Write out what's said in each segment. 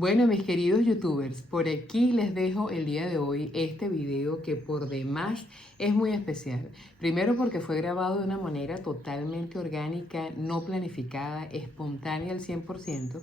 Bueno, mis queridos youtubers, por aquí les dejo el día de hoy este video que por demás es muy especial. Primero porque fue grabado de una manera totalmente orgánica, no planificada, espontánea al 100%,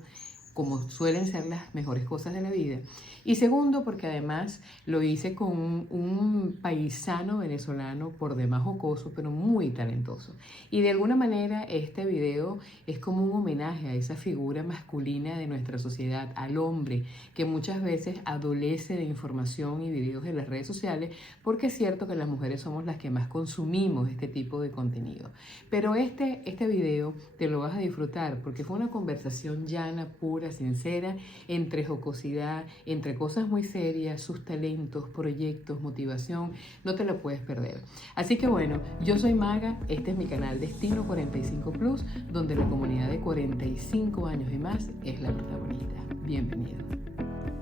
como suelen ser las mejores cosas de la vida. Y segundo porque además lo hice con un paisano venezolano por demás jocoso, pero muy talentoso. Y de alguna manera este video es como un homenaje a esa figura masculina de nuestra sociedad, al hombre, que muchas veces adolece de información y videos en las redes sociales, porque es cierto que las mujeres somos las que más consumimos este tipo de contenido. Pero este video te lo vas a disfrutar porque fue una conversación llana, pura, sincera, entre jocosidad, entre cosas muy serias, sus talentos, proyectos, motivación. No te lo puedes perder. Así que bueno, yo soy Maga, este es mi canal Destino 45 Plus, donde la comunidad de 45 años y más es la protagonista. Bienvenido.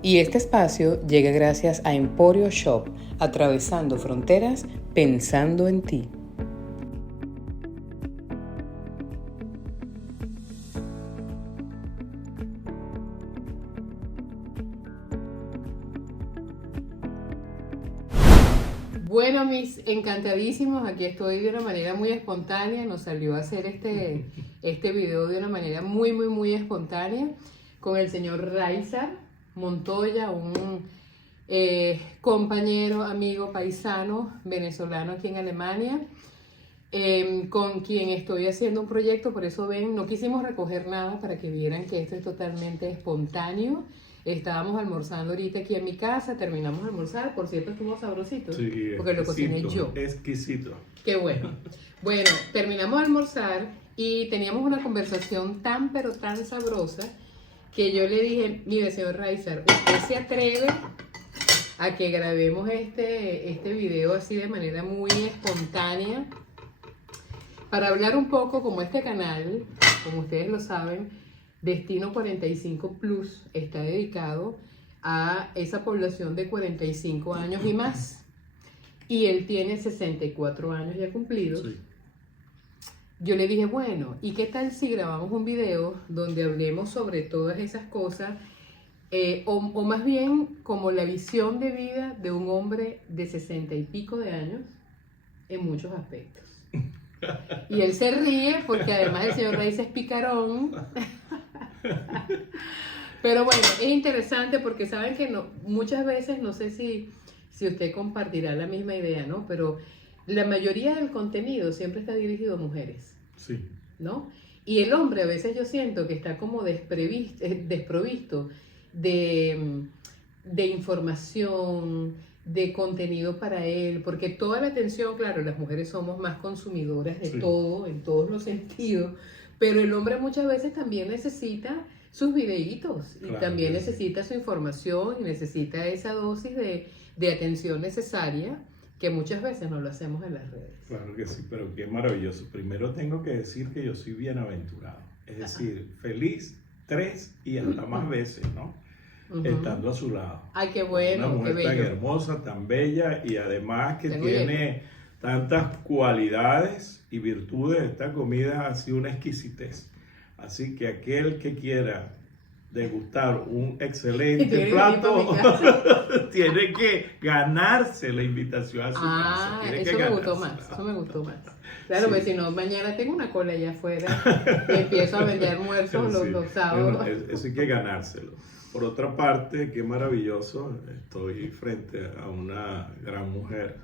Y este espacio llega gracias a Emporio Shop, atravesando fronteras, pensando en ti. Bueno, mis encantadísimos, aquí estoy de una manera muy espontánea, nos salió a hacer este video de una manera muy espontánea con el señor Raizar Montoya, un compañero, amigo, paisano, venezolano aquí en Alemania, con quien estoy haciendo un proyecto. Por eso ven, no quisimos recoger nada para que vieran que esto es totalmente espontáneo. Estábamos almorzando ahorita aquí en mi casa, terminamos de almorzar, por cierto estuvo sabrosito, sí, porque lo cociné yo. Exquisito. Qué bueno. Bueno, terminamos de almorzar y teníamos una conversación tan pero tan sabrosa que yo le dije, mire señor Raizar, ¿usted se atreve a que grabemos este video así de manera muy espontánea? Para hablar un poco, como este canal, como ustedes lo saben, Destino 45 Plus está dedicado a esa población de 45 años y más. Y él tiene 64 años ya cumplidos. Sí. Yo le dije, bueno, ¿y qué tal si grabamos un video donde hablemos sobre todas esas cosas? O más bien como la visión de vida de un hombre de 60 y pico de años en muchos aspectos. Y él se ríe porque además el señor Reyes es picarón. Pero bueno, es interesante porque saben que muchas veces, no sé si usted compartirá la misma idea, ¿no? Pero la mayoría del contenido siempre está dirigido a mujeres. Sí. ¿No? Y el hombre a veces yo siento que está como desprovisto de información, de contenido para él, porque toda la atención, claro, las mujeres somos más consumidoras de todo, en todos los sentidos, pero el hombre muchas veces también necesita sus videitos, y también necesita su información, y necesita esa dosis de atención necesaria, que muchas veces no lo hacemos en las redes. Claro que sí, pero qué maravilloso. Primero tengo que decir que yo soy bienaventurado, es decir, feliz 3 y hasta más veces, ¿no? Estando a su lado. Ay, qué bueno, una mujer qué tan bello. Hermosa, tan bella y además que tiene tantas cualidades y virtudes. Esta comida ha sido una exquisitez. Así que aquel que quiera degustar un excelente plato tiene que ganarse la invitación a su casa. Eso me gustó más, eso me gustó más. Claro, porque si no, mañana tengo una cola allá afuera y empiezo a vender almuerzos los sábados. Bueno, eso hay que ganárselo. Por otra parte, qué maravilloso, estoy frente a una gran mujer.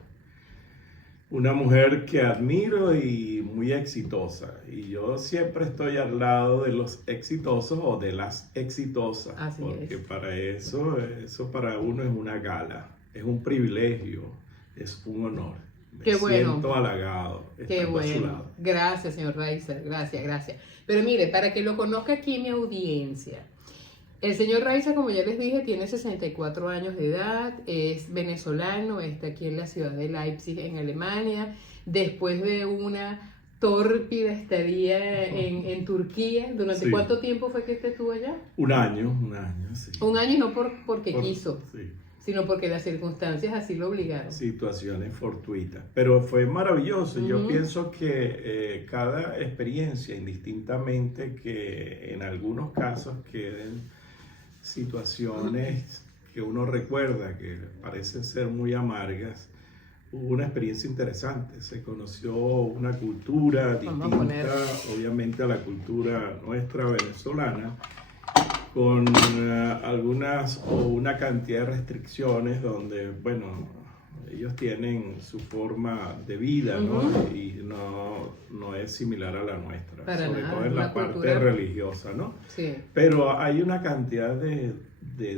Una mujer que admiro y muy exitosa. Y yo siempre estoy al lado de los exitosos o de las exitosas. Así porque es. Para eso para uno es una gala, es un privilegio, es un honor. Me siento halagado. Qué bueno. A su lado. Gracias, señor Raizar, gracias. Pero mire, para que lo conozca aquí mi audiencia. El señor Raizar, como ya les dije, tiene 64 años de edad, es venezolano, está aquí en la ciudad de Leipzig, en Alemania, después de una tórpida estadía en Turquía. ¿Durante cuánto tiempo fue que usted estuvo allá? Un año, sí. Un año y no porque quiso, sino porque las circunstancias así lo obligaron. Situaciones fortuitas, pero fue maravilloso. Yo pienso que cada experiencia, indistintamente que en algunos casos queden situaciones que uno recuerda que parecen ser muy amargas, hubo una experiencia interesante. Se conoció una cultura distinta, obviamente, a la cultura nuestra venezolana, con algunas o una cantidad de restricciones donde, bueno, ellos tienen su forma de vida, ¿no? Y no es similar a la nuestra, para sobre nada, todo en la parte cultura religiosa, ¿no? Sí. Pero hay una cantidad de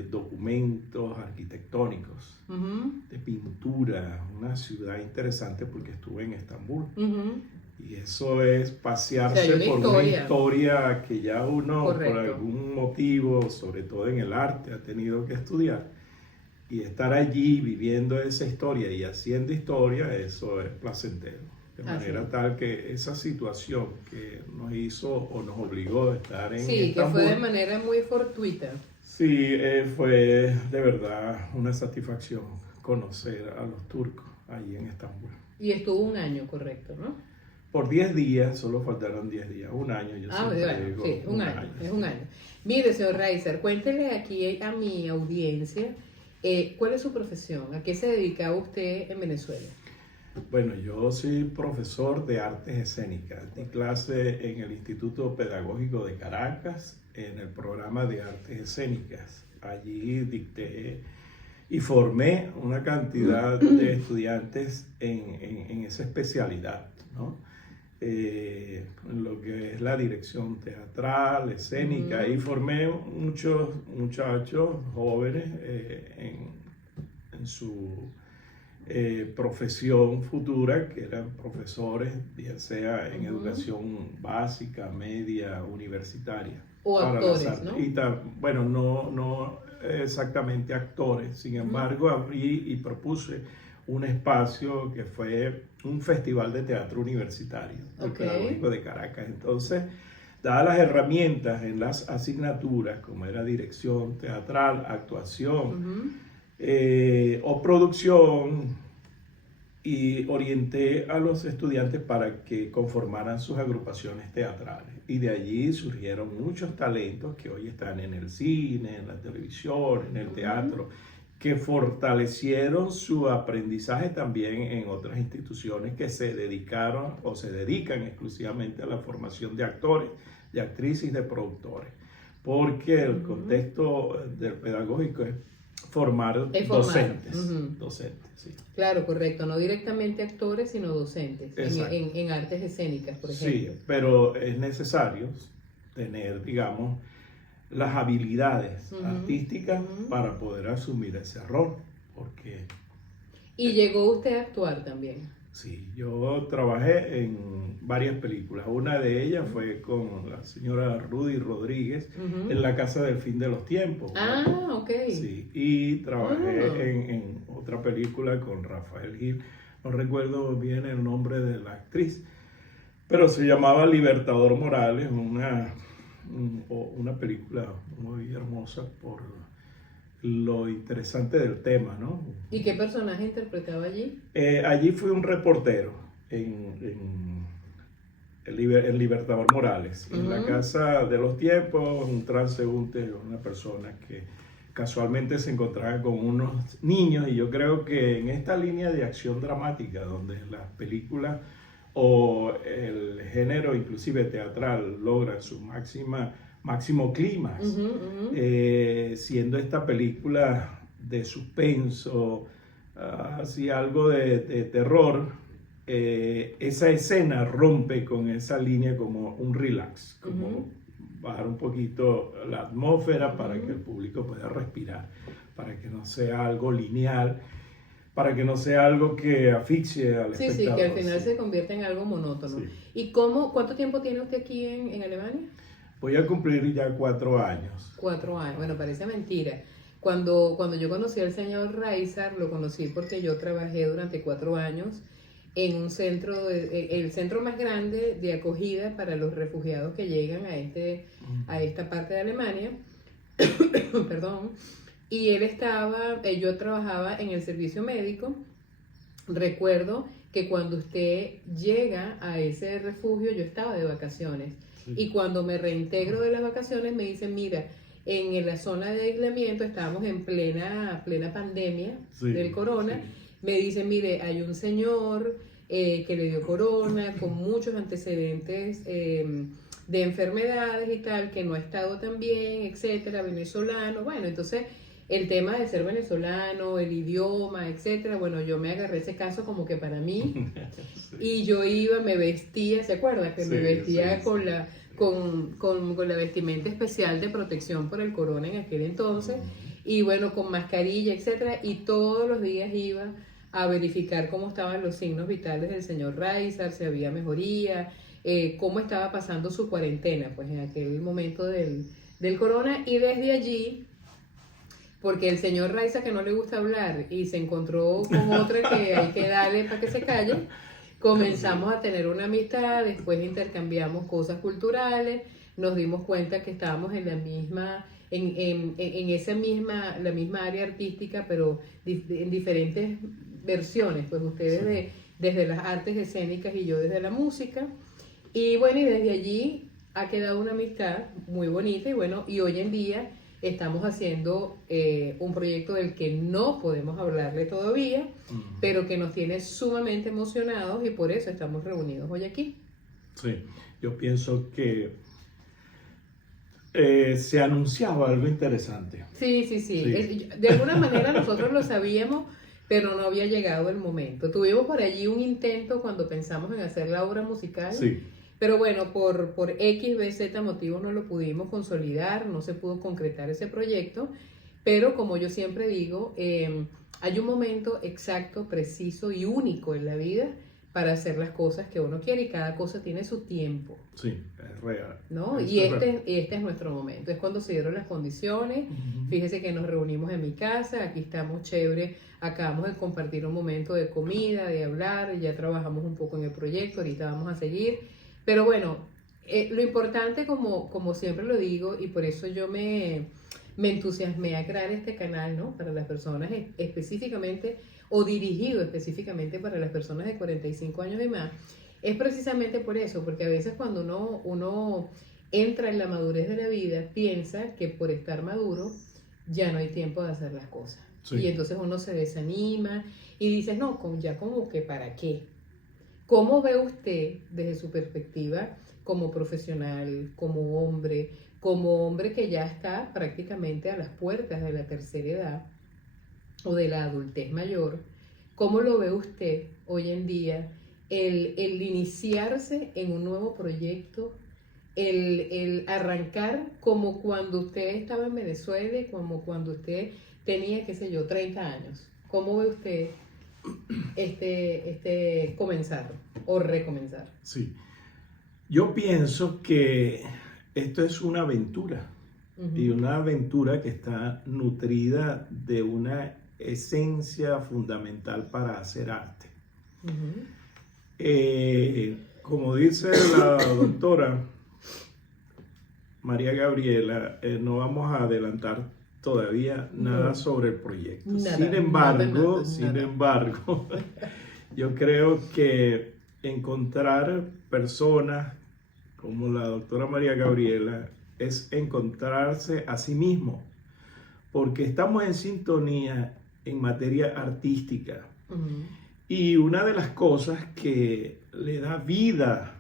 documentos arquitectónicos, de pintura, una ciudad interesante porque estuve en Estambul. Y eso es pasearse por una historia que ya uno, por algún motivo, sobre todo en el arte, ha tenido que estudiar. Y estar allí viviendo esa historia y haciendo historia, eso es placentero. De manera tal que esa situación que nos hizo o nos obligó a estar en Estambul, que fue de manera muy fortuita. Sí, fue de verdad una satisfacción conocer a los turcos allí en Estambul. Y estuvo un año, correcto, ¿no? Por 10 días, solo faltaron 10 días, un año. Yo siempre digo, sí, un año, es un año. Mire, señor Reiser, cuéntele aquí a mi audiencia, ¿cuál es su profesión? ¿A qué se dedicaba usted en Venezuela? Bueno, yo soy profesor de artes escénicas. Di clase en el Instituto Pedagógico de Caracas, en el programa de artes escénicas. Allí dicté y formé una cantidad de estudiantes en esa especialidad, ¿no? En lo que es la dirección teatral, escénica, y formé muchos muchachos jóvenes en su profesión futura, que eran profesores, bien sea en educación básica, media, universitaria. O actores, ¿no? Y bueno, no exactamente actores, sin embargo, abrí y propuse un espacio que fue un festival de teatro universitario, el Pedagógico de Caracas. Entonces, dadas las herramientas en las asignaturas, como era dirección teatral, actuación, o producción, y orienté a los estudiantes para que conformaran sus agrupaciones teatrales. Y de allí surgieron muchos talentos que hoy están en el cine, en la televisión, en el teatro, que fortalecieron su aprendizaje también en otras instituciones que se dedicaron o se dedican exclusivamente a la formación de actores, de actrices y de productores. Porque el contexto del pedagógico es formar docentes. Docentes, sí. Claro, correcto. No directamente actores, sino docentes en artes escénicas, por ejemplo. Sí, pero es necesario tener, digamos, las habilidades artísticas para poder asumir ese rol. Porque, ¿Y llegó usted a actuar también? Sí, yo trabajé en varias películas. Una de ellas fue con la señora Rudy Rodríguez en La Casa del Fin de los Tiempos. Ah, ok. Sí, y trabajé en otra película con Rafael Gil. No recuerdo bien el nombre de la actriz, pero se llamaba Libertador Morales, una película muy hermosa por lo interesante del tema, ¿no? ¿Y qué personaje interpretaba allí? Allí fui un reportero en Libertador Morales, en La Casa de los Tiempos, un transeúnte, una persona que casualmente se encontraba con unos niños, y yo creo que en esta línea de acción dramática, donde las películas o el género inclusive teatral logran su máximo clímax, siendo esta película de suspenso, así algo de terror, esa escena rompe con esa línea como un relax, como bajar un poquito la atmósfera para que el público pueda respirar, para que no sea algo lineal, para que no sea algo que asfixie al espectador. Sí, que al final se convierta en algo monótono. Sí. ¿Y cuánto tiempo tiene usted aquí en Alemania? Voy a cumplir ya 4 años. 4 años, bueno, parece mentira. Cuando yo conocí al señor Reiser, lo conocí porque yo trabajé durante 4 años en un centro, el centro más grande de acogida para los refugiados que llegan a esta parte de Alemania. Perdón. Y yo trabajaba en el servicio médico. Recuerdo que cuando usted llega a ese refugio, yo estaba de vacaciones. Sí. Y cuando me reintegro de las vacaciones me dicen, mira, en la zona de aislamiento, estábamos en plena pandemia del corona. Sí. Me dicen, mire, hay un señor que le dio corona con muchos antecedentes de enfermedades y tal, que no ha estado tan bien, etcétera, venezolano. Bueno, entonces el tema de ser venezolano, el idioma, etcétera, bueno, yo me agarré ese caso como que para mí. Sí. Y yo iba, me vestía, ¿se acuerda? Que sí, me vestía sí, con la... Con la vestimenta especial de protección por el corona en aquel entonces, y bueno, con mascarilla, etcétera, y todos los días iba a verificar cómo estaban los signos vitales del señor Raizar, si había mejoría, cómo estaba pasando su cuarentena, pues en aquel momento del corona, y desde allí, porque el señor Raizar, que no le gusta hablar y se encontró con otra que hay que darle para que se calle, comenzamos a tener una amistad, después intercambiamos cosas culturales, nos dimos cuenta que estábamos en la misma, la misma área artística, pero en diferentes versiones, pues ustedes desde las artes escénicas y yo desde la música. Y bueno, y desde allí ha quedado una amistad muy bonita, y bueno, y hoy en día estamos haciendo un proyecto del que no podemos hablarle todavía, pero que nos tiene sumamente emocionados, y por eso estamos reunidos hoy aquí. Sí, yo pienso que se anunciaba algo interesante. Sí. De alguna manera nosotros lo sabíamos, pero no había llegado el momento. Tuvimos por allí un intento cuando pensamos en hacer la obra musical. Sí. Pero bueno, por X, B, Z motivos no lo pudimos consolidar, no se pudo concretar ese proyecto, pero como yo siempre digo, hay un momento exacto, preciso y único en la vida para hacer las cosas que uno quiere, y cada cosa tiene su tiempo. Sí, es real. ¿No? Y este es nuestro momento, es cuando se dieron las condiciones. Fíjese que nos reunimos en mi casa, aquí estamos chévere, acabamos de compartir un momento de comida, de hablar, ya trabajamos un poco en el proyecto, ahorita vamos a seguir. Pero bueno, lo importante, como siempre lo digo, y por eso yo me entusiasmé a crear este canal, ¿no? Para las personas específicamente, o dirigido específicamente para las personas de 45 años y más, es precisamente por eso, porque a veces cuando uno entra en la madurez de la vida, piensa que por estar maduro ya no hay tiempo de hacer las cosas. Sí. Y entonces uno se desanima y dice, no, ya como que ¿para qué? ¿Cómo ve usted desde su perspectiva como profesional, como hombre que ya está prácticamente a las puertas de la tercera edad o de la adultez mayor? ¿Cómo lo ve usted hoy en día el iniciarse en un nuevo proyecto, el arrancar como cuando usted estaba en Venezuela, como cuando usted tenía, qué sé yo, 30 años? ¿Cómo ve usted comenzar o recomenzar? Sí, yo pienso que esto es una aventura, y una aventura que está nutrida de una esencia fundamental para hacer arte. Como dice la doctora María Gabriela, no vamos a adelantar todavía nada sobre el proyecto. Sin embargo, yo creo que encontrar personas como la doctora María Gabriela es encontrarse a sí mismo, porque estamos en sintonía en materia artística. Y una de las cosas que le da vida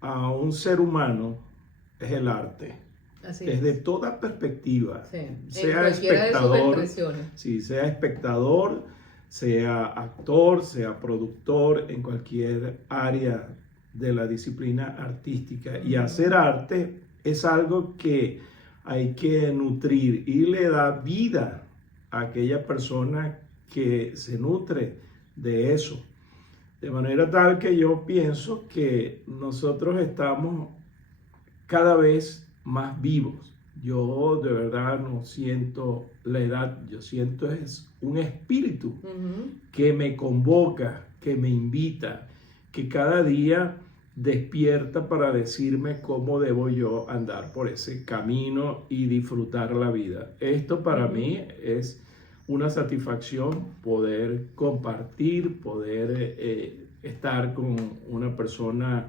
a un ser humano es el arte. Desde toda perspectiva, sea espectador, sea espectador, sea actor, sea productor, en cualquier área de la disciplina artística. Y hacer arte es algo que hay que nutrir y le da vida a aquella persona que se nutre de eso. De manera tal que yo pienso que nosotros estamos cada vez más vivos. Yo de verdad no siento la edad, yo siento es un espíritu que me convoca, que me invita, que cada día despierta para decirme cómo debo yo andar por ese camino y disfrutar la vida. Esto para mí es una satisfacción, poder compartir, poder estar con una persona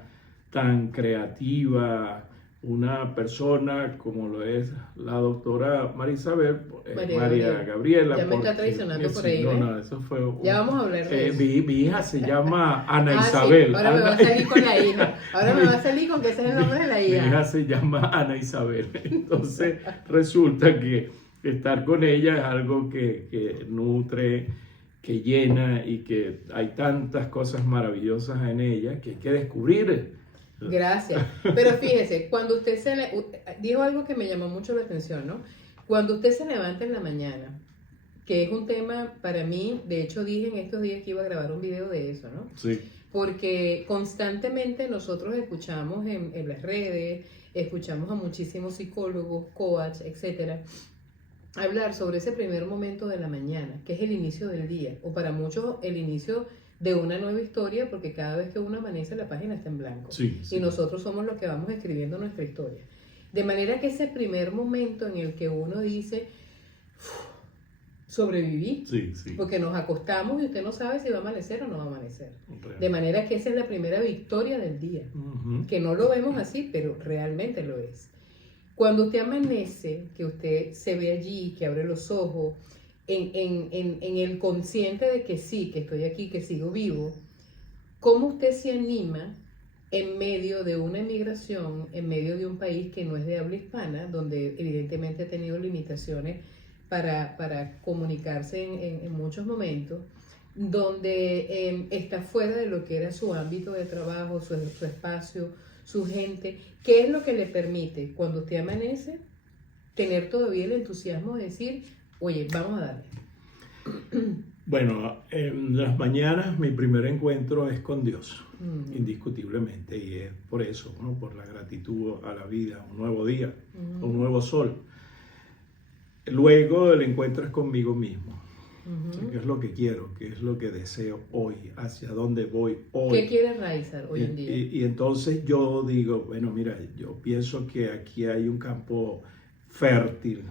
tan creativa, una persona como lo es la doctora María Isabel, María Gabriela. Ya me está traicionando por ahí, No, ¿eh? no, eso fue... Ya vamos a hablar de eso. Mi hija se llama Ana Sí, Isabel. ahora me va a salir con la hija. Ahora me va a salir con que ese es el nombre de la Mi hija. hija se llama Ana Isabel. Entonces resulta que estar con ella es algo que nutre, que llena y que hay tantas cosas maravillosas en ella que hay que descubrir. Gracias. Pero fíjese, cuando usted dijo algo que me llamó mucho la atención, ¿no? Cuando usted se levanta en la mañana, que es un tema para mí, de hecho dije en estos días que iba a grabar un video de eso, ¿no? Sí. Porque constantemente nosotros escuchamos en las redes, escuchamos a muchísimos psicólogos, coach, etcétera, hablar sobre ese primer momento de la mañana, que es el inicio del día, o para muchos el inicio de una nueva historia, porque cada vez que uno amanece la página está en blanco. Sí, sí. Y nosotros somos los que vamos escribiendo nuestra historia. De manera que ese primer momento en el que uno dice, sobreviví, Sí, sí. porque nos acostamos y usted no sabe si va a amanecer o no va a amanecer. Real. De manera que esa es la primera victoria del día, que no lo vemos así, pero realmente lo es. Cuando usted amanece, que usted se ve allí, que abre los ojos, en el consciente de que sí, que estoy aquí, que sigo vivo, ¿cómo usted se anima en medio de una emigración, en medio de un país que no es de habla hispana, donde evidentemente ha tenido limitaciones para comunicarse en muchos momentos, donde está fuera de lo que era su ámbito de trabajo, su espacio, su gente? ¿Qué es lo que le permite, cuando usted amanece, tener todavía el entusiasmo de decir, oye, vamos a darle? Bueno, en las mañanas mi primer encuentro es con Dios, indiscutiblemente, y es por eso, ¿no? Por la gratitud a la vida, un nuevo día, un nuevo sol. Luego el encuentro es conmigo mismo. ¿Qué es lo que quiero? ¿Qué es lo que deseo hoy? ¿Hacia dónde voy hoy? ¿Qué quiere realizar hoy en día? Y entonces yo digo, bueno, mira, yo pienso que aquí hay un campo fértil,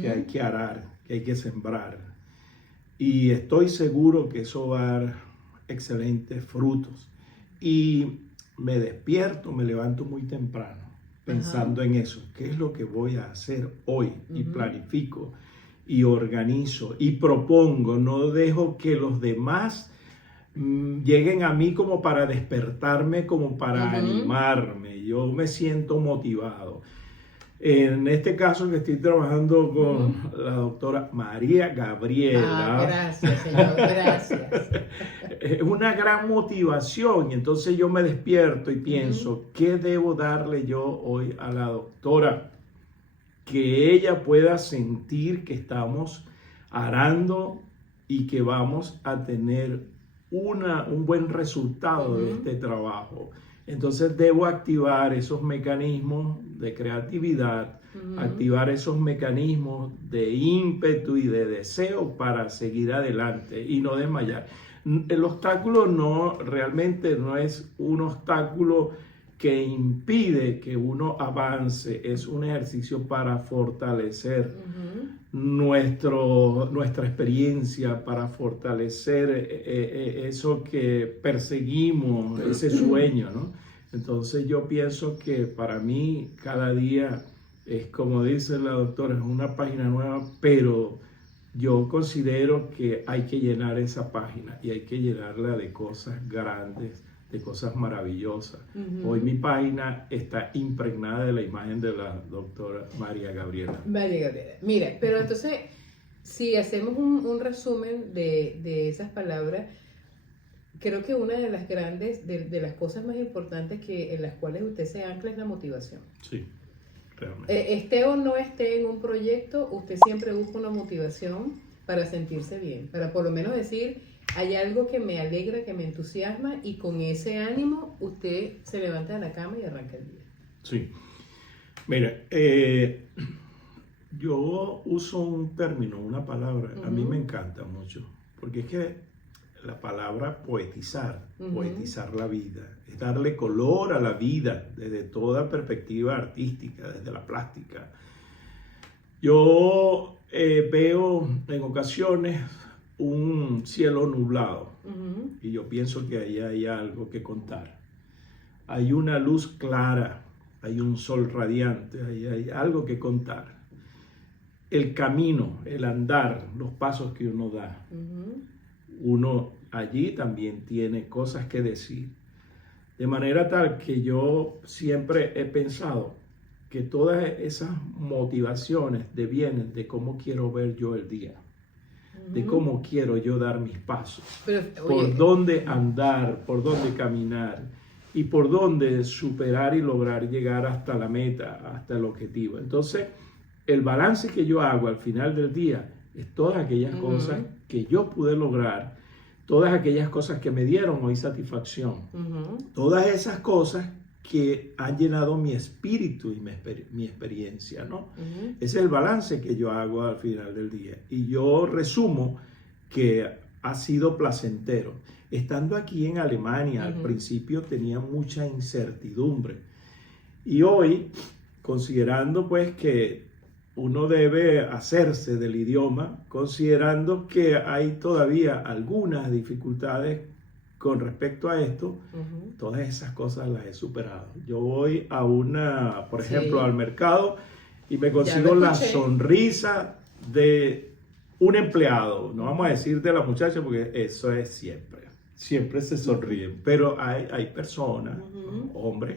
que hay que arar, que hay que sembrar. Y estoy seguro que eso va a dar excelentes frutos. Y me despierto, me levanto muy temprano, pensando en eso. ¿Qué es lo que voy a hacer hoy? Y planifico, y organizo, y propongo. No dejo que los demás lleguen a mí como para despertarme, como para animarme. Yo me siento motivado. En este caso que estoy trabajando con la doctora María Gabriela. Gracias, señor, gracias. Es una gran motivación, y entonces yo me despierto y pienso, ¿qué debo darle yo hoy a la doctora? Que ella pueda sentir que estamos arando y que vamos a tener un buen resultado de este trabajo. Entonces debo activar esos mecanismos de creatividad, activar esos mecanismos de ímpetu y de deseo para seguir adelante y no desmayar. El obstáculo realmente no es un obstáculo que impide que uno avance, es un ejercicio para fortalecer nuestra experiencia, para fortalecer eso que perseguimos, ese sueño, ¿no? Entonces yo pienso que para mí cada día es, como dice la doctora, es una página nueva, pero yo considero que hay que llenar esa página y hay que llenarla de cosas grandes, de cosas maravillosas. Hoy mi página está impregnada de la imagen de la doctora María Gabriela. María Gabriela. Mira, pero entonces, si hacemos un resumen de esas palabras, creo que una de las grandes, de las cosas más importantes en las cuales usted se ancla es la motivación. Sí, realmente. Esté o no esté en un proyecto, usted siempre busca una motivación para sentirse bien, para por lo menos decir, hay algo que me alegra, que me entusiasma, y con ese ánimo usted se levanta de la cama y arranca el día. Sí. Mira, yo uso un término, una palabra, a mí me encanta mucho, porque es que la palabra poetizar, poetizar la vida, es darle color a la vida desde toda perspectiva artística, desde la plástica. Yo veo en ocasiones un cielo nublado y yo pienso que ahí hay algo que contar. Hay una luz clara, hay un sol radiante, hay algo que contar. El camino, el andar, los pasos que uno da. Uno allí también tiene cosas que decir. De manera tal que yo siempre he pensado que todas esas motivaciones devienen de cómo quiero ver yo el día, de cómo quiero yo dar mis pasos, por dónde andar, por dónde caminar y por dónde superar y lograr llegar hasta la meta, hasta el objetivo. Entonces, el balance que yo hago al final del día es todas aquellas cosas que yo pude lograr, todas aquellas cosas que me dieron hoy satisfacción, todas esas cosas que han llenado mi espíritu y mi experiencia, ¿no? Ese es el balance que yo hago al final del día. Y yo resumo que ha sido placentero. Estando aquí en Alemania, al principio tenía mucha incertidumbre. Y hoy, considerando pues que uno debe hacerse del idioma, considerando que hay todavía algunas dificultades con respecto a esto, todas esas cosas las he superado. Yo voy a por ejemplo, al mercado y me consigo la sonrisa de un empleado. No vamos a decir de la muchacha porque eso es siempre se sonríen, pero hay personas, hombres,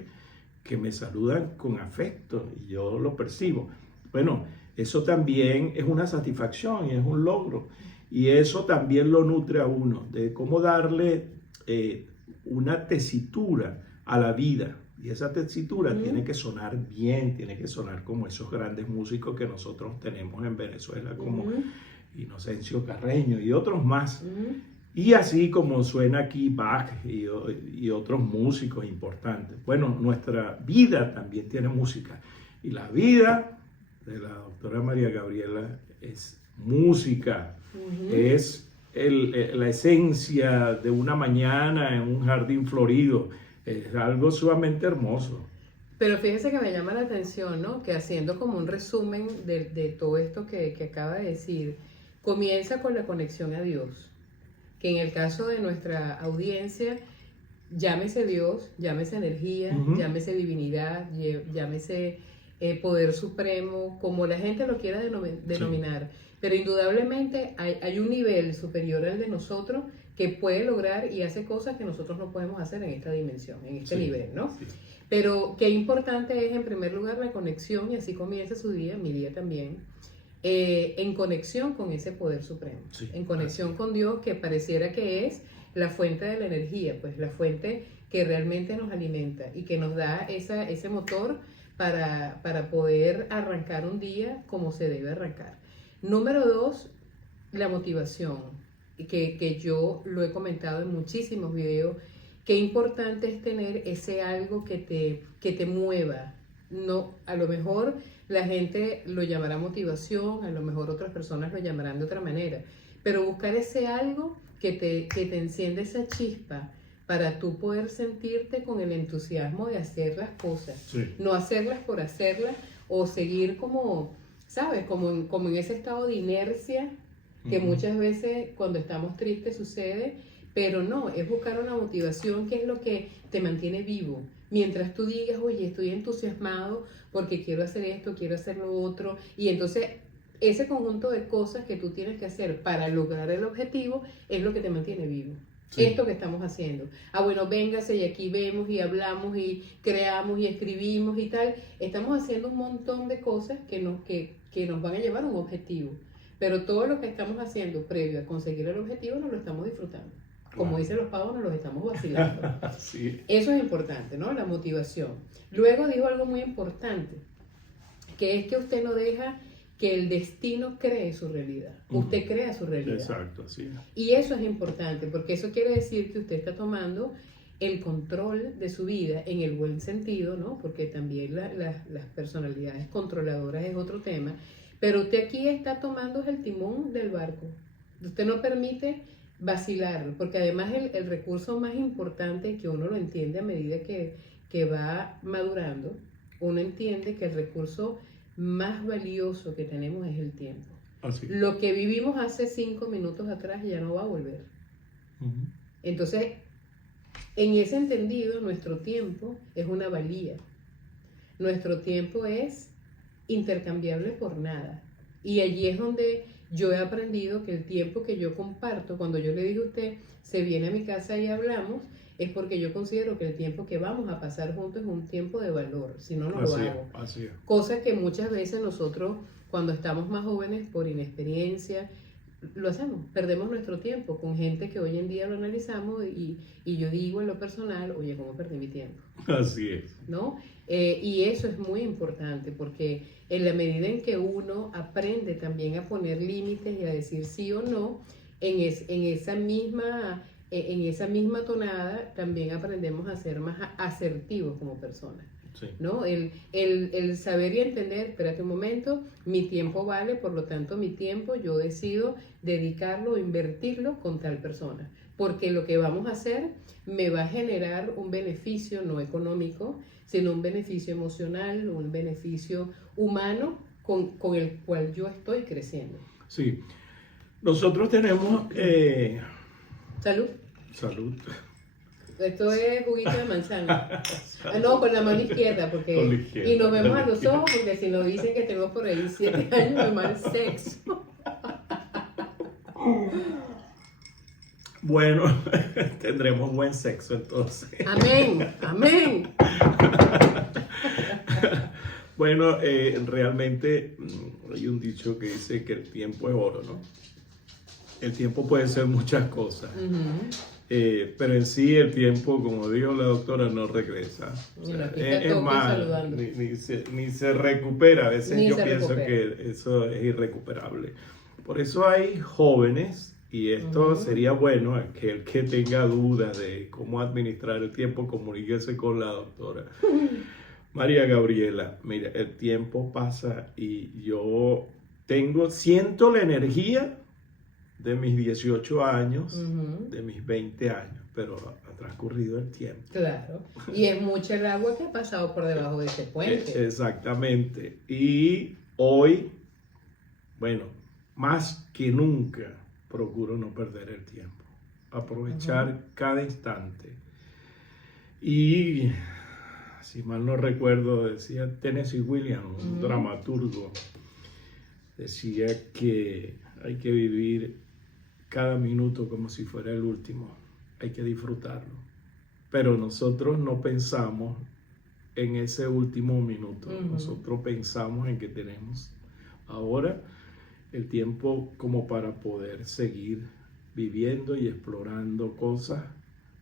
que me saludan con afecto y yo lo percibo. Bueno, eso también es una satisfacción y es un logro. Y eso también lo nutre a uno, de cómo darle una tesitura a la vida. Y esa tesitura tiene que sonar bien, tiene que sonar como esos grandes músicos que nosotros tenemos en Venezuela, como Inocencio Carreño y otros más. Y así como suena aquí Bach y otros músicos importantes. Bueno, nuestra vida también tiene música. Y la vida de la doctora María Gabriela es música, es la esencia de una mañana en un jardín florido, es algo sumamente hermoso. Pero fíjese que me llama la atención, ¿no? Que haciendo como un resumen de todo esto que acaba de decir, comienza con la conexión a Dios, que en el caso de nuestra audiencia, llámese Dios, llámese energía, llámese divinidad, llámese poder supremo, como la gente lo quiera denominar. Pero indudablemente hay un nivel superior al de nosotros que puede lograr y hace cosas que nosotros no podemos hacer en esta dimensión, en este nivel, ¿no? Sí. Pero qué importante es, en primer lugar, la conexión, y así comienza su día, mi día también, en conexión con ese poder supremo, en conexión con Dios, que pareciera que es la fuente de la energía, pues la fuente que realmente nos alimenta y que nos da ese motor para poder arrancar un día como se debe arrancar. Número 2, la motivación, que yo lo he comentado en muchísimos videos. Qué importante es tener ese algo que te mueva. No, a lo mejor la gente lo llamará motivación, a lo mejor otras personas lo llamarán de otra manera, pero buscar ese algo que te enciende esa chispa para tú poder sentirte con el entusiasmo de hacer las cosas, no hacerlas por hacerlas o seguir como, ¿sabes? Como en ese estado de inercia que muchas veces cuando estamos tristes sucede, pero no, es buscar una motivación que es lo que te mantiene vivo. Mientras tú digas, oye, estoy entusiasmado porque quiero hacer esto, quiero hacer lo otro, y entonces ese conjunto de cosas que tú tienes que hacer para lograr el objetivo es lo que te mantiene vivo. Esto que estamos haciendo. Bueno, véngase y aquí vemos y hablamos y creamos y escribimos y tal. Estamos haciendo un montón de cosas que nos van a llevar a un objetivo. Pero todo lo que estamos haciendo previo a conseguir el objetivo nos lo estamos disfrutando. Como dicen los pavos, nos los estamos vacilando. Eso es importante, ¿no? La motivación. Luego dijo algo muy importante, que es que usted no deja que el destino cree su realidad. Usted crea su realidad. Exacto, así. Y eso es importante, porque eso quiere decir que usted está tomando el control de su vida en el buen sentido, ¿no? Porque también las personalidades controladoras es otro tema. Pero usted aquí está tomando el timón del barco. Usted no permite vacilar, porque además el recurso más importante, que uno lo entiende a medida que va madurando, uno entiende que el recurso más valioso que tenemos es el tiempo. Lo que vivimos hace 5 minutos atrás ya no va a volver. Entonces, en ese entendido, nuestro tiempo es una valía. nuestro tiempo es intercambiable por nada. Y allí es donde yo he aprendido que el tiempo que yo comparto, cuando yo le digo a usted, se viene a mi casa y hablamos, es porque yo considero que el tiempo que vamos a pasar juntos es un tiempo de valor, si no, no lo hago. Así es. Cosa que muchas veces nosotros, cuando estamos más jóvenes, por inexperiencia, lo hacemos, perdemos nuestro tiempo con gente que hoy en día lo analizamos y yo digo en lo personal, oye, ¿cómo perdí mi tiempo? Así es. ¿No? Y eso es muy importante porque en la medida en que uno aprende también a poner límites y a decir sí o no, en esa misma tonada también aprendemos a ser más asertivos como personas. Sí. ¿No? El saber y entender, espérate un momento, mi tiempo vale, por lo tanto mi tiempo yo decido dedicarlo o invertirlo con tal persona, porque lo que vamos a hacer me va a generar un beneficio no económico, sino un beneficio emocional, un beneficio humano con el cual yo estoy creciendo. Sí, nosotros tenemos... Salud. Salud. Esto es juguito de manzana. No, con la mano izquierda, porque izquierda, y nos vemos a los ojos, porque si nos dicen que tengo por ahí 7 años de mal sexo. Bueno, tendremos buen sexo entonces. Amén, amén. Bueno, realmente hay un dicho que dice que el tiempo es oro, ¿no? El tiempo puede ser muchas cosas. Pero en sí el tiempo, como dijo la doctora, no regresa. O sea, es más, ni se recupera. A veces yo pienso que eso es irrecuperable. Por eso hay jóvenes, y esto sería bueno, que el que tenga dudas de cómo administrar el tiempo, comuníquese con la doctora. María Gabriela, mira, el tiempo pasa y yo siento la energía de mis 18 años, de mis 20 años, pero ha transcurrido el tiempo. Claro, y es mucha el agua que ha pasado por debajo de ese puente. Exactamente, y hoy, bueno, más que nunca, procuro no perder el tiempo, aprovechar cada instante. Y, si mal no recuerdo, decía Tennessee Williams, un dramaturgo, decía que hay que vivir cada minuto como si fuera el último, hay que disfrutarlo. Pero nosotros no pensamos en ese último minuto, nosotros pensamos en que tenemos ahora el tiempo como para poder seguir viviendo y explorando cosas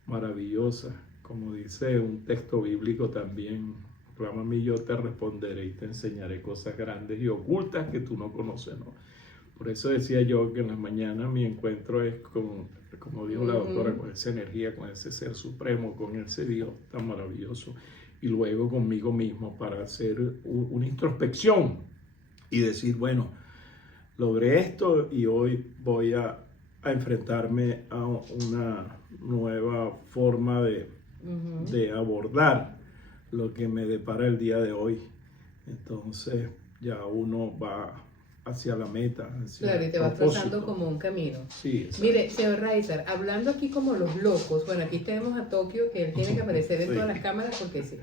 maravillosas. Como dice un texto bíblico también, clámame y yo te responderé y te enseñaré cosas grandes y ocultas que tú no conoces, ¿no? Por eso decía yo que en las mañanas mi encuentro es con, como dijo la doctora, con esa energía, con ese ser supremo, con ese Dios tan maravilloso, y luego conmigo mismo para hacer una introspección y decir, bueno, logré esto y hoy voy a enfrentarme a una nueva forma de abordar lo que me depara el día de hoy. Entonces ya uno va hacia la meta. Claro, y te vas trazando como un camino. Sí, mire, señor Reiser, hablando aquí como los locos, bueno, aquí tenemos a Tokio, que él tiene que aparecer en todas las cámaras porque sí.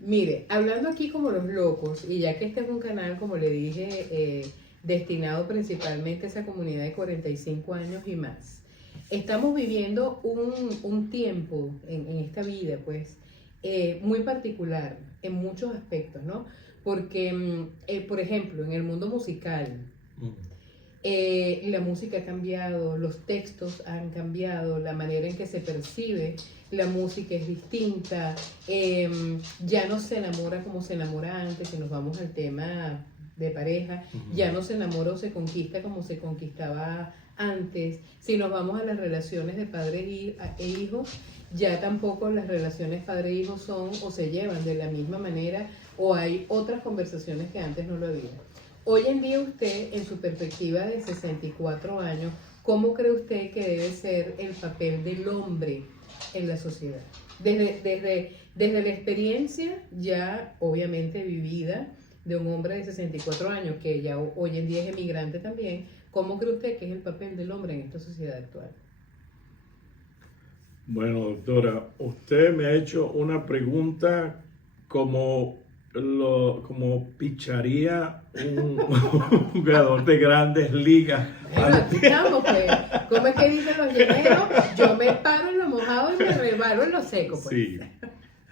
Mire, hablando aquí como los locos, y ya que este es un canal, como le dije, destinado principalmente a esa comunidad de 45 años y más, estamos viviendo un tiempo en esta vida, pues, muy particular en muchos aspectos, ¿no? Porque, por ejemplo, en el mundo musical, la música ha cambiado, los textos han cambiado, la manera en que se percibe la música es distinta, ya no se enamora como se enamora antes, si nos vamos al tema de pareja, ya no se enamora o se conquista como se conquistaba antes. Si nos vamos a las relaciones de padre e hijos, ya tampoco las relaciones padre-hijo son o se llevan de la misma manera, o hay otras conversaciones que antes no lo había. Hoy en día usted, en su perspectiva de 64 años, ¿cómo cree usted que debe ser el papel del hombre en la sociedad? Desde la experiencia ya obviamente vivida de un hombre de 64 años, que ya hoy en día es emigrante también, ¿cómo cree usted que es el papel del hombre en esta sociedad actual? Bueno, doctora, usted me ha hecho una pregunta como como picharía un jugador de grandes ligas. Bueno, aquí estamos, pues. ¿Cómo es que dicen los llaneros? Yo me paro en lo mojado y me rebalo en lo seco, pues. Sí,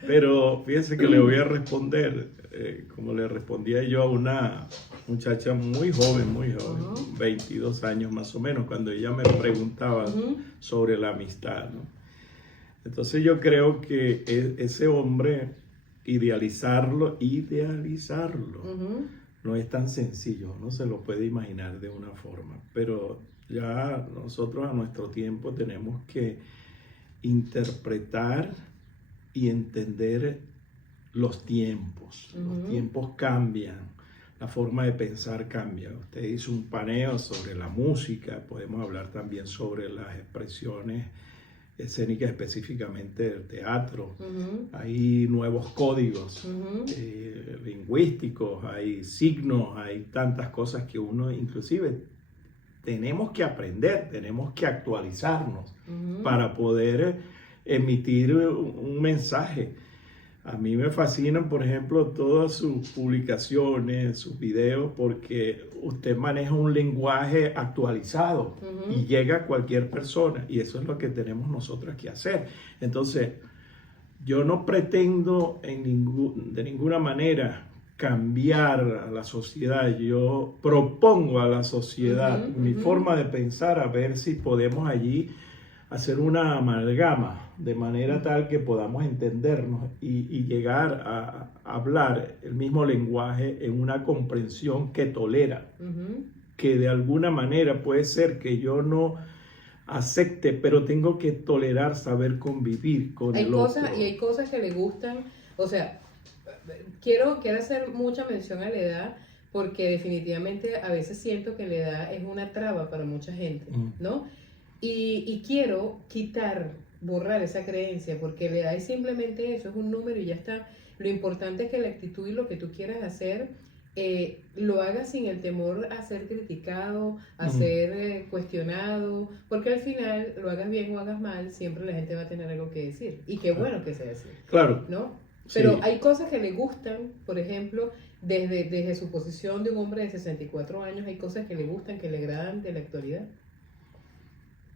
pero fíjense que le voy a responder, como le respondía yo a una muchacha muy joven, 22 años más o menos, cuando ella me preguntaba sobre la amistad, ¿no? Entonces yo creo que ese hombre, idealizarlo, no es tan sencillo, no se lo puede imaginar de una forma, pero ya nosotros a nuestro tiempo tenemos que interpretar y entender los tiempos. Los tiempos cambian, la forma de pensar cambia. Usted hizo un paneo sobre la música, podemos hablar también sobre las expresiones escénicas, específicamente del teatro. Hay nuevos códigos lingüísticos, hay signos, hay tantas cosas que uno inclusive tenemos que aprender, tenemos que actualizarnos para poder emitir un mensaje. A mí me fascinan, por ejemplo, todas sus publicaciones, sus videos, porque usted maneja un lenguaje actualizado y llega a cualquier persona, y eso es lo que tenemos nosotros que hacer. Entonces, yo no pretendo de ninguna manera cambiar a la sociedad, yo propongo a la sociedad mi forma de pensar, a ver si podemos allí hacer una amalgama de manera tal que podamos entendernos y llegar a hablar el mismo lenguaje en una comprensión que tolera, que de alguna manera puede ser que yo no acepte, pero tengo que tolerar, saber convivir con el otro. Y hay cosas que le gustan, o sea, quiero hacer mucha mención a la edad, porque definitivamente a veces siento que la edad es una traba para mucha gente, ¿no? Y quiero borrar esa creencia, porque la edad es simplemente eso, es un número y ya está. Lo importante es que la actitud y lo que tú quieras hacer, lo hagas sin el temor a ser criticado, a ser cuestionado, porque al final, lo hagas bien o hagas mal, siempre la gente va a tener algo que decir. Y qué bueno que sea así. Claro. ¿No? Pero sí, hay cosas que le gustan, por ejemplo, desde su posición de un hombre de 64 años, hay cosas que le gustan, que le agradan de la actualidad.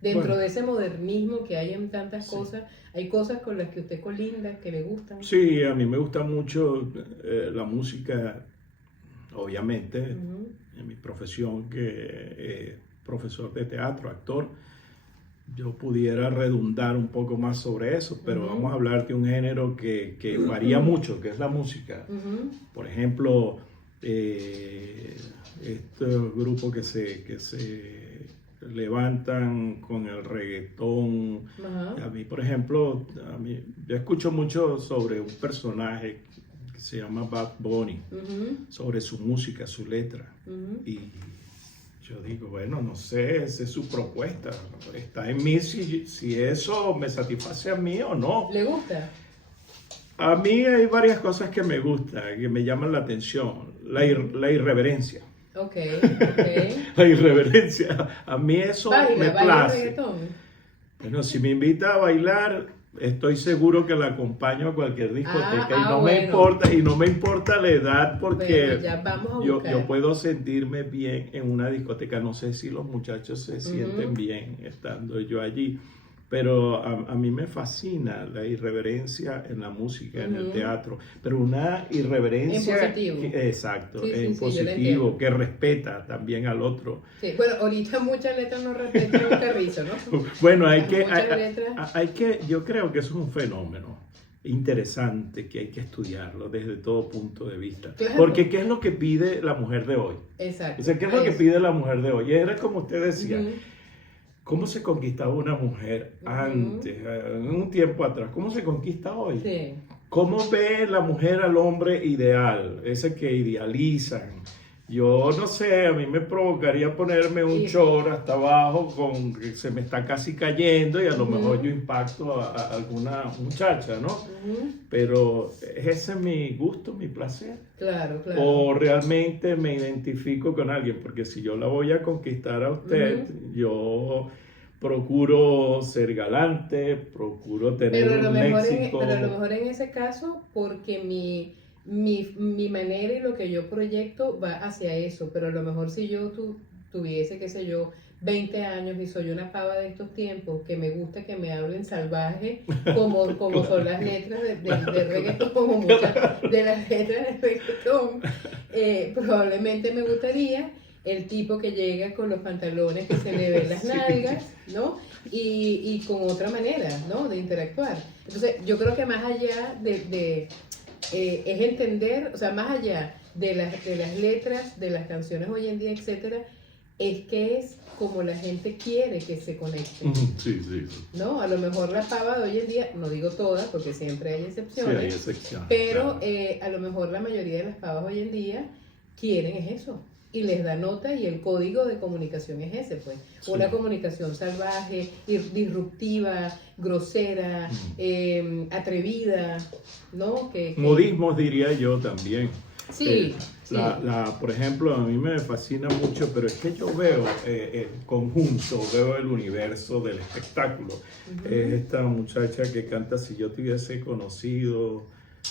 Dentro de ese modernismo que hay en tantas cosas, hay cosas con las que usted colinda, que le gustan. Sí, a mí me gusta mucho la música, obviamente, en mi profesión, que profesor de teatro, actor. Yo pudiera redundar un poco más sobre eso, pero vamos a hablar de un género que varía mucho, que es la música. Por ejemplo, estos grupos que se levantan con el reggaetón. A mí, por ejemplo, yo escucho mucho sobre un personaje que se llama Bad Bunny, sobre su música, su letra. Y yo digo, bueno, no sé, esa es su propuesta. Está en mí si eso me satisface a mí o no. ¿Le gusta? A mí hay varias cosas que me gustan, que me llaman la atención. La irreverencia. Ok. La irreverencia. A mí eso me place. Reggaetón. Bueno, si me invita a bailar, estoy seguro que la acompaño a cualquier discoteca y no me importa la edad, porque ya vamos a yo puedo sentirme bien en una discoteca. No sé si los muchachos se sienten bien estando yo allí, pero a mí me fascina la irreverencia en la música, en el teatro, pero una irreverencia en positivo. Exacto, en positivo, que respeta también al otro. Sí, bueno, ahorita muchas letras no respetan un carrizo, ¿no? Bueno, yo creo que eso es un fenómeno interesante que hay que estudiarlo desde todo punto de vista. Claro. Porque ¿qué es lo que pide la mujer de hoy? Exacto. O sea, ¿qué es lo que pide la mujer de hoy? Era como usted decía, ¿cómo se conquistaba una mujer antes, en un tiempo atrás? ¿Cómo se conquista hoy? Sí. ¿Cómo ve la mujer al hombre ideal? Ese que idealizan. Yo no sé, a mí me provocaría ponerme un short hasta abajo con que se me está casi cayendo y a lo mejor yo impacto a alguna muchacha, ¿no? Pero ¿es ese mi gusto, mi placer? Claro, claro. O realmente me identifico con alguien, porque si yo la voy a conquistar a usted, yo procuro ser galante, procuro tener un léxico. Pero a lo mejor en ese caso, porque mi manera y lo que yo proyecto va hacia eso, pero a lo mejor si yo tuviese, qué sé yo, 20 años y soy una pava de estos tiempos, que me gusta que me hablen salvaje, como son las letras de reggaetón, como muchas de las letras de reggaetón, probablemente me gustaría el tipo que llega con los pantalones que se le ven las nalgas, ¿no? Y con otra manera, ¿no? De interactuar. Entonces, yo creo que más allá es entender, o sea, más allá de las letras, de las canciones hoy en día, etcétera, es que es como la gente quiere que se conecte. Sí, sí. ¿No? A lo mejor la pava de hoy en día, no digo todas, porque siempre hay excepciones, Sí, hay excepciones, pero claro. a lo mejor la mayoría de las pavas hoy en día quieren es eso. Y les da nota y el código de comunicación es ese, pues. Sí. Una comunicación salvaje, disruptiva, grosera, atrevida, ¿no? Modismos diría yo también. Sí, sí. Por ejemplo, a mí me fascina mucho, pero es que yo veo el conjunto, veo el universo del espectáculo. Es esta muchacha que canta Si yo te hubiese conocido,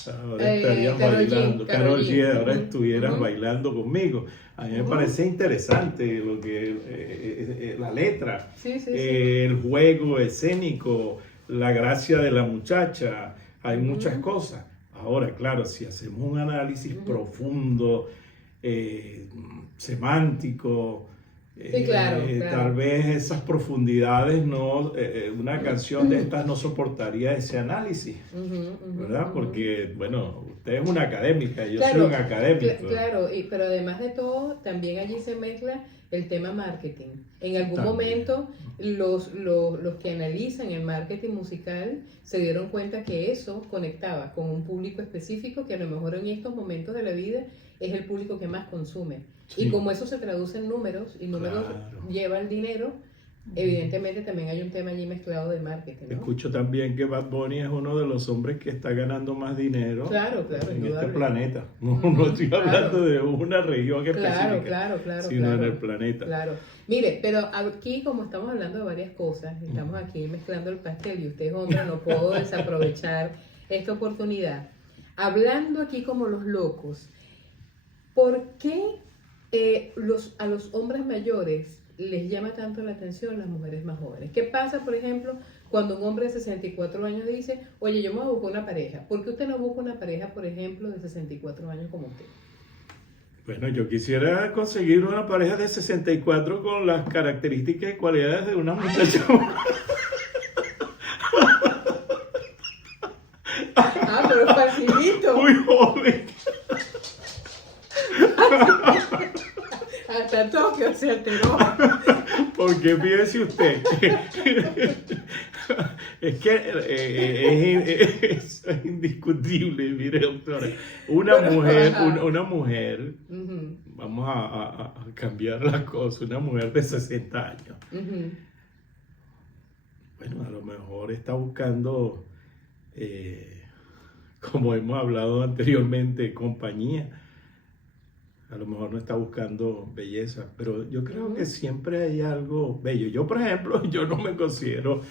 ahora estarías bailando, Karol G, ahora estuvieras bailando conmigo. A mí me parece interesante lo que la letra, el juego escénico, la gracia de la muchacha, hay muchas cosas. Ahora, claro, si hacemos un análisis profundo, semántico, claro. tal vez esas profundidades, una canción de estas no soportaría ese análisis, ¿verdad? Porque, bueno, usted es una académica, yo soy un académico. Claro, pero además de todo, también allí se mezcla el tema marketing. En algún momento, los que analizan el marketing musical se dieron cuenta que eso conectaba con un público específico que a lo mejor en estos momentos de la vida es el público que más consume. Sí. Y como eso se traduce en números, y números lleva el dinero, evidentemente también hay un tema allí mezclado de marketing, ¿no? Escucho también que Bad Bunny es uno de los hombres que está ganando más dinero en este planeta. No estoy hablando de una región específica, sino en el planeta. Claro. Mire, pero aquí como estamos hablando de varias cosas, estamos aquí mezclando el pastel y usted es hombre, no puedo desaprovechar esta oportunidad. Hablando aquí como los locos, ¿por qué a los hombres mayores les llama tanto la atención las mujeres más jóvenes? ¿Qué pasa, por ejemplo, cuando un hombre de 64 años dice, oye, yo me voy a buscar una pareja? ¿Por qué usted no busca una pareja, por ejemplo, de 64 años como usted? Bueno, yo quisiera conseguir una pareja de 64 con las características y cualidades de una muchacha. Pero es facilito. Muy joven. Hasta Tokio se alteró. Porque fíjese usted, es que es indiscutible, mire doctora, una mujer, vamos a cambiar la cosa, una mujer de 60 años, bueno, a lo mejor está buscando, como hemos hablado anteriormente, compañía. A lo mejor no está buscando belleza, pero yo creo que siempre hay algo bello. Yo, por ejemplo, yo no me considero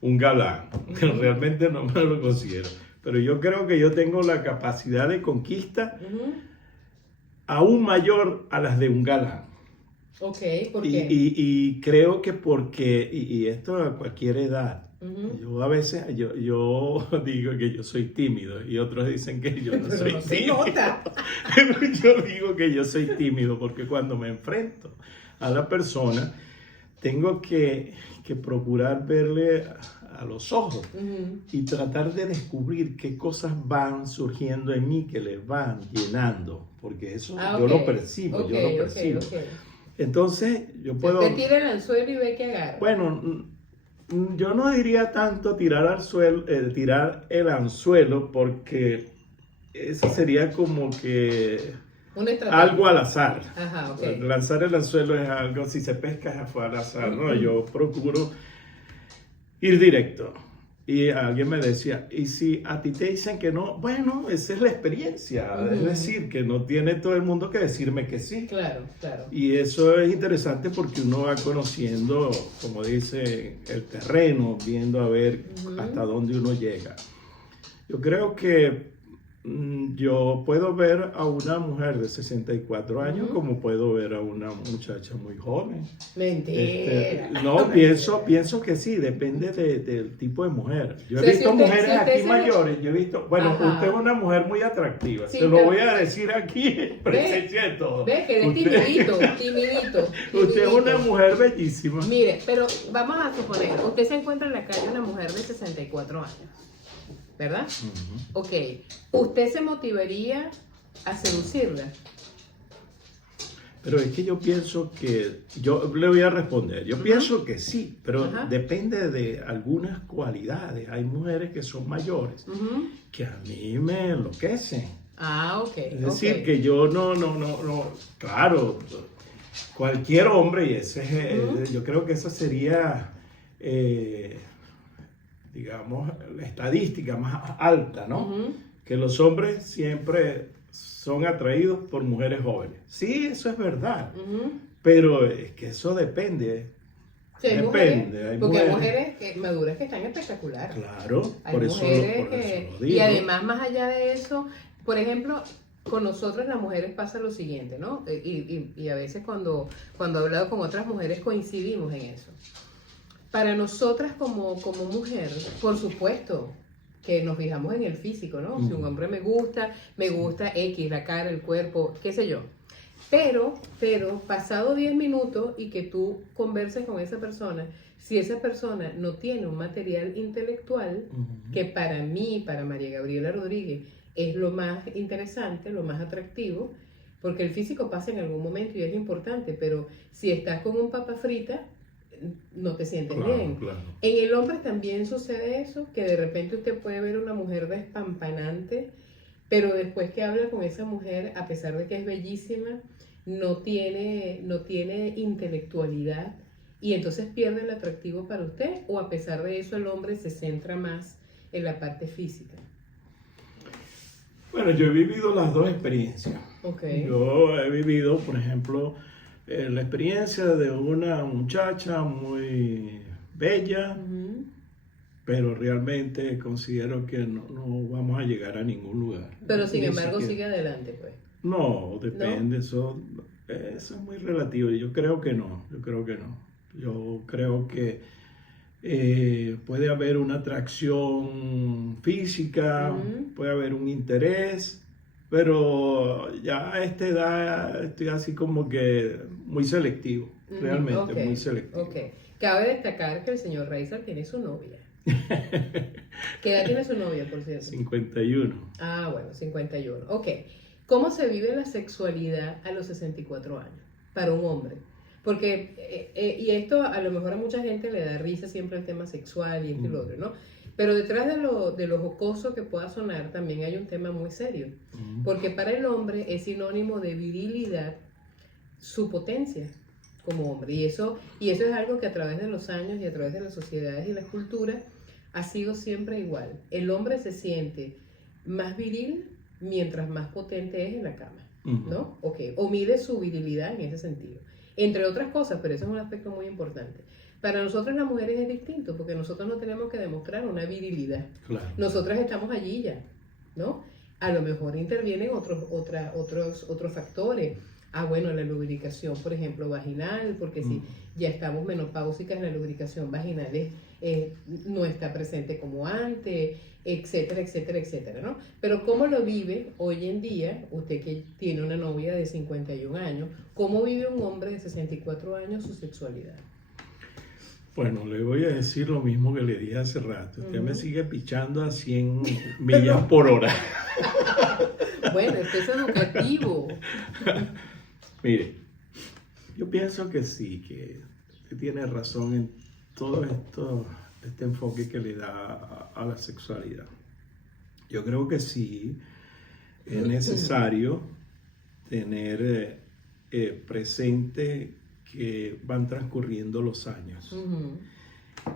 un galán, realmente no me lo considero, pero yo creo que yo tengo la capacidad de conquista aún mayor a las de un galán. Ok, ¿por qué? Y creo que porque, y esto a cualquier edad, yo a veces, yo digo que yo soy tímido y otros dicen que yo no soy tímido. Yo digo que yo soy tímido porque cuando me enfrento a la persona tengo que procurar verle a los ojos y tratar de descubrir qué cosas van surgiendo en mí que le van llenando, porque eso yo lo percibo, Okay. Entonces yo puedo... Usted tira el anzuelo y ve que agarra. Bueno, yo no diría tanto tirar el anzuelo, porque eso sería como que algo al azar. Ajá, okay. Lanzar el anzuelo es algo, si se pesca fue al azar, ¿no? Yo procuro ir directo. Y alguien me decía, ¿y si a ti te dicen que no? Bueno, esa es la experiencia. Es decir, que no tiene todo el mundo que decirme que sí. Claro. Y eso es interesante porque uno va conociendo, como dice, el terreno, viendo a ver hasta dónde uno llega. Yo creo que yo puedo ver a una mujer de 64 años como puedo ver a una muchacha muy joven. Mentira. No, pienso que sí, depende del tipo de mujer. Yo he visto mujeres aquí mayores, yo he visto, bueno, usted es una mujer muy atractiva, Sí, se lo voy a decir aquí en presencia de todos. Ve que eres timidito. Usted es una mujer bellísima. Mire, pero vamos a suponer, usted se encuentra en la calle una mujer de 64 años, ¿verdad? Ok, ¿usted se motivaría a seducirla? Pero es que yo pienso que, yo le voy a responder, yo pienso que sí, pero depende de algunas cualidades. Hay mujeres que son mayores que a mí me enloquecen. Ah, ok. Es decir, que yo no, claro, cualquier hombre, y ese es, yo creo que esa sería, digamos, la estadística más alta, ¿no? Que los hombres siempre son atraídos por mujeres jóvenes. Sí, eso es verdad, pero es que eso depende. Sí, depende. Porque hay mujeres maduras que están espectaculares. Claro, Hay por eso lo digo. Y además, más allá de eso, por ejemplo, con nosotros las mujeres pasa lo siguiente, ¿no? Y a veces cuando he hablado con otras mujeres coincidimos en eso. Para nosotras como mujer, por supuesto que nos fijamos en el físico, ¿no? Si un hombre me gusta X, la cara, el cuerpo, qué sé yo. Pero pasado 10 minutos y que tú converses con esa persona, si esa persona no tiene un material intelectual, que para mí, para María Gabriela Rodríguez, es lo más interesante, lo más atractivo, porque el físico pasa en algún momento y es importante, pero si estás con un papa frita, no te sientes bien. Claro. En el hombre también sucede eso, que de repente usted puede ver una mujer despampanante, pero después que habla con esa mujer, a pesar de que es bellísima, no tiene intelectualidad y entonces pierde el atractivo para usted, o a pesar de eso el hombre se centra más en la parte física. Bueno, yo he vivido las dos experiencias. Okay. Yo he vivido, por ejemplo, la experiencia de una muchacha muy bella, pero realmente considero que no vamos a llegar a ningún lugar. Pero sin embargo sigue adelante, pues. No, depende, ¿no? Eso es muy relativo. Yo creo que no. Yo creo que puede haber una atracción física, puede haber un interés, pero ya a esta edad estoy así como que muy selectivo, realmente muy selectivo. Okay. Cabe destacar que el señor Reiser tiene su novia. ¿Qué edad tiene su novia, por cierto? 51. Ah, bueno, 51. Ok. ¿Cómo se vive la sexualidad a los 64 años para un hombre? Porque, y esto a lo mejor a mucha gente le da risa siempre el tema sexual y esto y lo otro, ¿no? Pero detrás de lo jocoso que pueda sonar también hay un tema muy serio. Porque para el hombre es sinónimo de virilidad su potencia como hombre. Y eso es algo que a través de los años y a través de las sociedades y las culturas ha sido siempre igual. El hombre se siente más viril mientras más potente es en la cama, ¿no? Okay. O mide su virilidad en ese sentido. Entre otras cosas, pero eso es un aspecto muy importante. Para nosotros las mujeres es distinto, porque nosotros no tenemos que demostrar una virilidad. Claro. Nosotras estamos allí ya, ¿no? A lo mejor intervienen otros factores. Ah, bueno, la lubricación, por ejemplo, vaginal, porque si ya estamos menopáusicas, la lubricación vaginal no está presente como antes, etcétera, etcétera, etcétera, ¿no? Pero ¿cómo lo vive hoy en día, usted que tiene una novia de 51 años, cómo vive un hombre de 64 años su sexualidad? Bueno, le voy a decir lo mismo que le dije hace rato. Usted me sigue pichando a 100 millas por hora. Bueno, esto es educativo. Mire, yo pienso que sí, que usted tiene razón en todo este enfoque que le da a la sexualidad. Yo creo que sí es necesario tener presente que van transcurriendo los años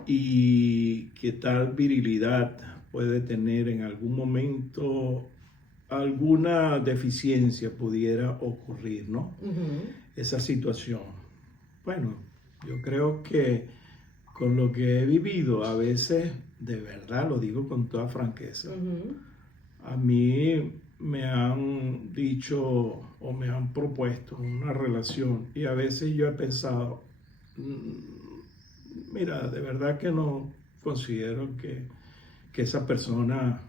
y que tal virilidad puede tener en algún momento alguna deficiencia pudiera ocurrir, ¿no? Esa situación. Bueno, yo creo que con lo que he vivido, a veces, de verdad, lo digo con toda franqueza, a mí me han dicho o me han propuesto una relación y a veces yo he pensado, mira, de verdad que no considero que esa persona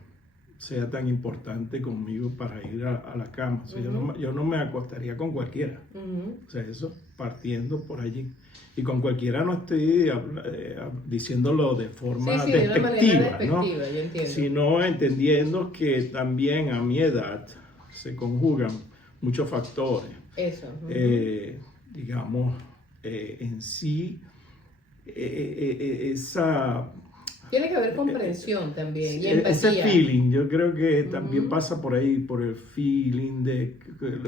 sea tan importante conmigo para ir a la cama. O sea, yo no me acostaría con cualquiera. O sea, eso partiendo por allí. Y con cualquiera no estoy diciéndolo de forma de una manera despectiva, ¿no? yo entiendo. Sino entendiendo que también a mi edad se conjugan muchos factores. Eso. Digamos, en sí, esa... Tiene que haber comprensión también y empatía. Ese feeling, yo creo que también pasa por ahí, por el feeling de,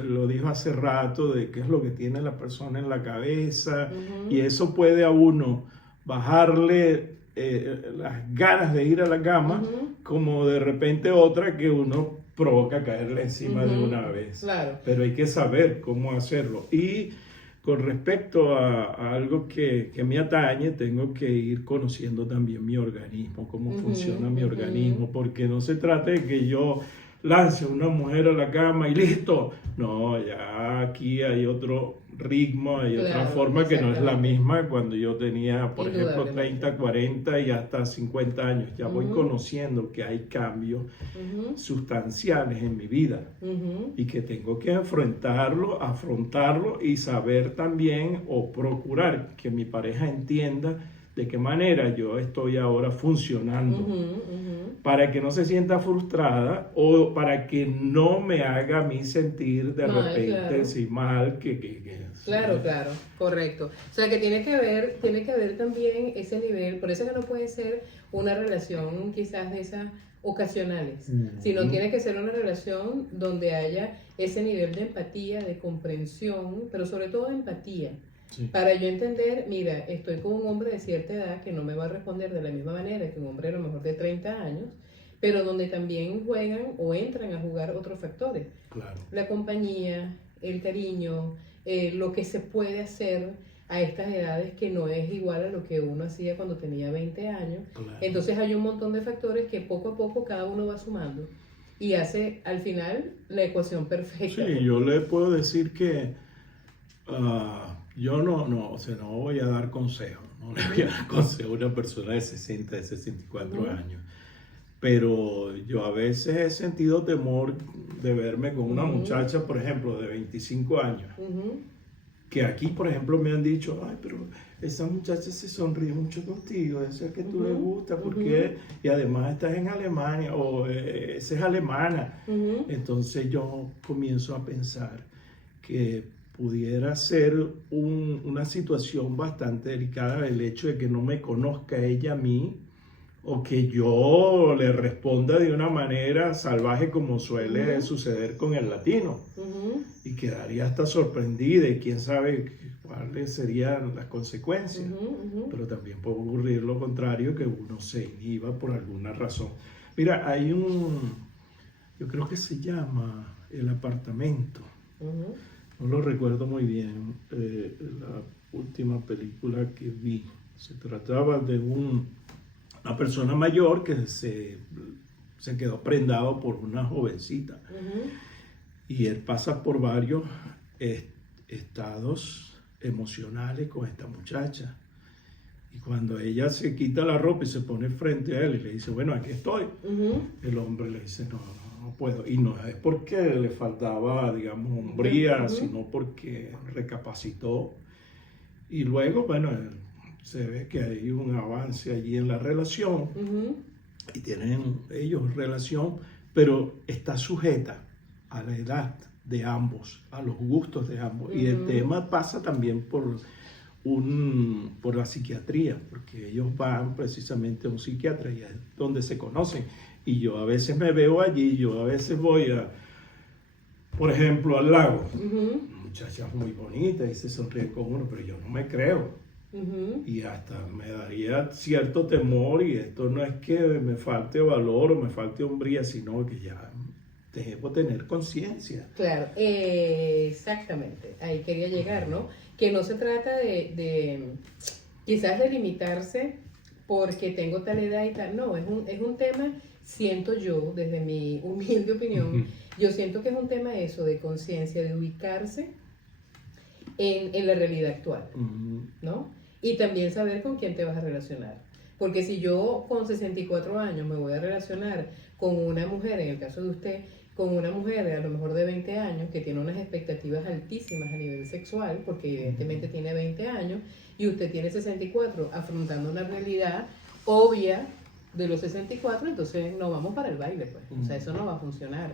lo dijo hace rato, de qué es lo que tiene la persona en la cabeza, y eso puede a uno bajarle las ganas de ir a la cama, como de repente otra que uno provoca caerle encima de una vez. Claro. Pero hay que saber cómo hacerlo. Y con respecto a algo que me atañe, tengo que ir conociendo también mi organismo, cómo funciona mi organismo, porque no se trata de que yo lance a una mujer a la cama y listo. No, ya aquí hay otro ritmo, hay otra forma que no es la misma cuando yo tenía, por ejemplo, 30, 40 y hasta 50 años. Ya voy conociendo que hay cambios sustanciales en mi vida y que tengo que afrontarlo y saber también o procurar que mi pareja entienda de qué manera yo estoy ahora funcionando para que no se sienta frustrada o para que no me haga a mí sentir de repente si mal Claro, correcto. O sea que tiene que haber también ese nivel, por eso es que no puede ser una relación quizás de esas ocasionales, sino tiene que ser una relación donde haya ese nivel de empatía, de comprensión, pero sobre todo de empatía. Sí. Para yo entender, mira, estoy con un hombre de cierta edad que no me va a responder de la misma manera que un hombre a lo mejor de 30 años, pero donde también juegan o entran a jugar otros factores. Claro. La compañía, el cariño, lo que se puede hacer a estas edades que no es igual a lo que uno hacía cuando tenía 20 años. Claro. Entonces hay un montón de factores que poco a poco cada uno va sumando y hace al final la ecuación perfecta. Sí, yo le puedo decir que yo no voy a dar consejos, no le voy a dar consejo a una persona de 60, de 64 años. Pero yo a veces he sentido temor de verme con una muchacha, por ejemplo, de 25 años. Que aquí, por ejemplo, me han dicho, ay, pero esa muchacha se sonríe mucho contigo, eso es que tú le gusta, ¿por qué? Y además estás en Alemania, o esa es alemana. Entonces yo comienzo a pensar que pudiera ser una situación bastante delicada el hecho de que no me conozca ella a mí, o que yo le responda de una manera salvaje como suele suceder con el latino. Y quedaría hasta sorprendida y quién sabe cuáles serían las consecuencias. Pero también puede ocurrir lo contrario, que uno se inhiba por alguna razón. Mira, hay yo creo que se llama El Apartamento. No lo recuerdo muy bien, la última película que vi. Se trataba de una persona mayor que se quedó prendado por una jovencita. Y él pasa por varios estados emocionales con esta muchacha. Y cuando ella se quita la ropa y se pone frente a él y le dice, bueno, aquí estoy. El hombre le dice, no puedo. Y no es porque le faltaba, digamos, hombría, sino porque recapacitó. Y luego, bueno, se ve que hay un avance allí en la relación y tienen ellos relación, pero está sujeta a la edad de ambos, a los gustos de ambos. Y el tema pasa también por la psiquiatría, porque ellos van precisamente a un psiquiatra y es donde se conocen. Y yo a veces me veo allí, yo a veces voy por ejemplo, al lago. Muchachas muy bonitas y se sonríen con uno, pero yo no me creo. Y hasta me daría cierto temor, y esto no es que me falte valor o me falte hombría, sino que ya debo tener conciencia. Claro, exactamente, ahí quería llegar, ¿no? Que no se trata de quizás de limitarse porque tengo tal edad y tal, no, es un tema siento yo, desde mi humilde opinión, yo siento que es un tema eso, de conciencia, de ubicarse en la realidad actual, ¿no? Y también saber con quién te vas a relacionar. Porque si yo con 64 años me voy a relacionar con una mujer, en el caso de usted, con una mujer de a lo mejor de 20 años que tiene unas expectativas altísimas a nivel sexual, porque evidentemente tiene 20 años, y usted tiene 64, afrontando una realidad obvia de los 64, entonces no vamos para el baile, pues. O sea, eso no va a funcionar.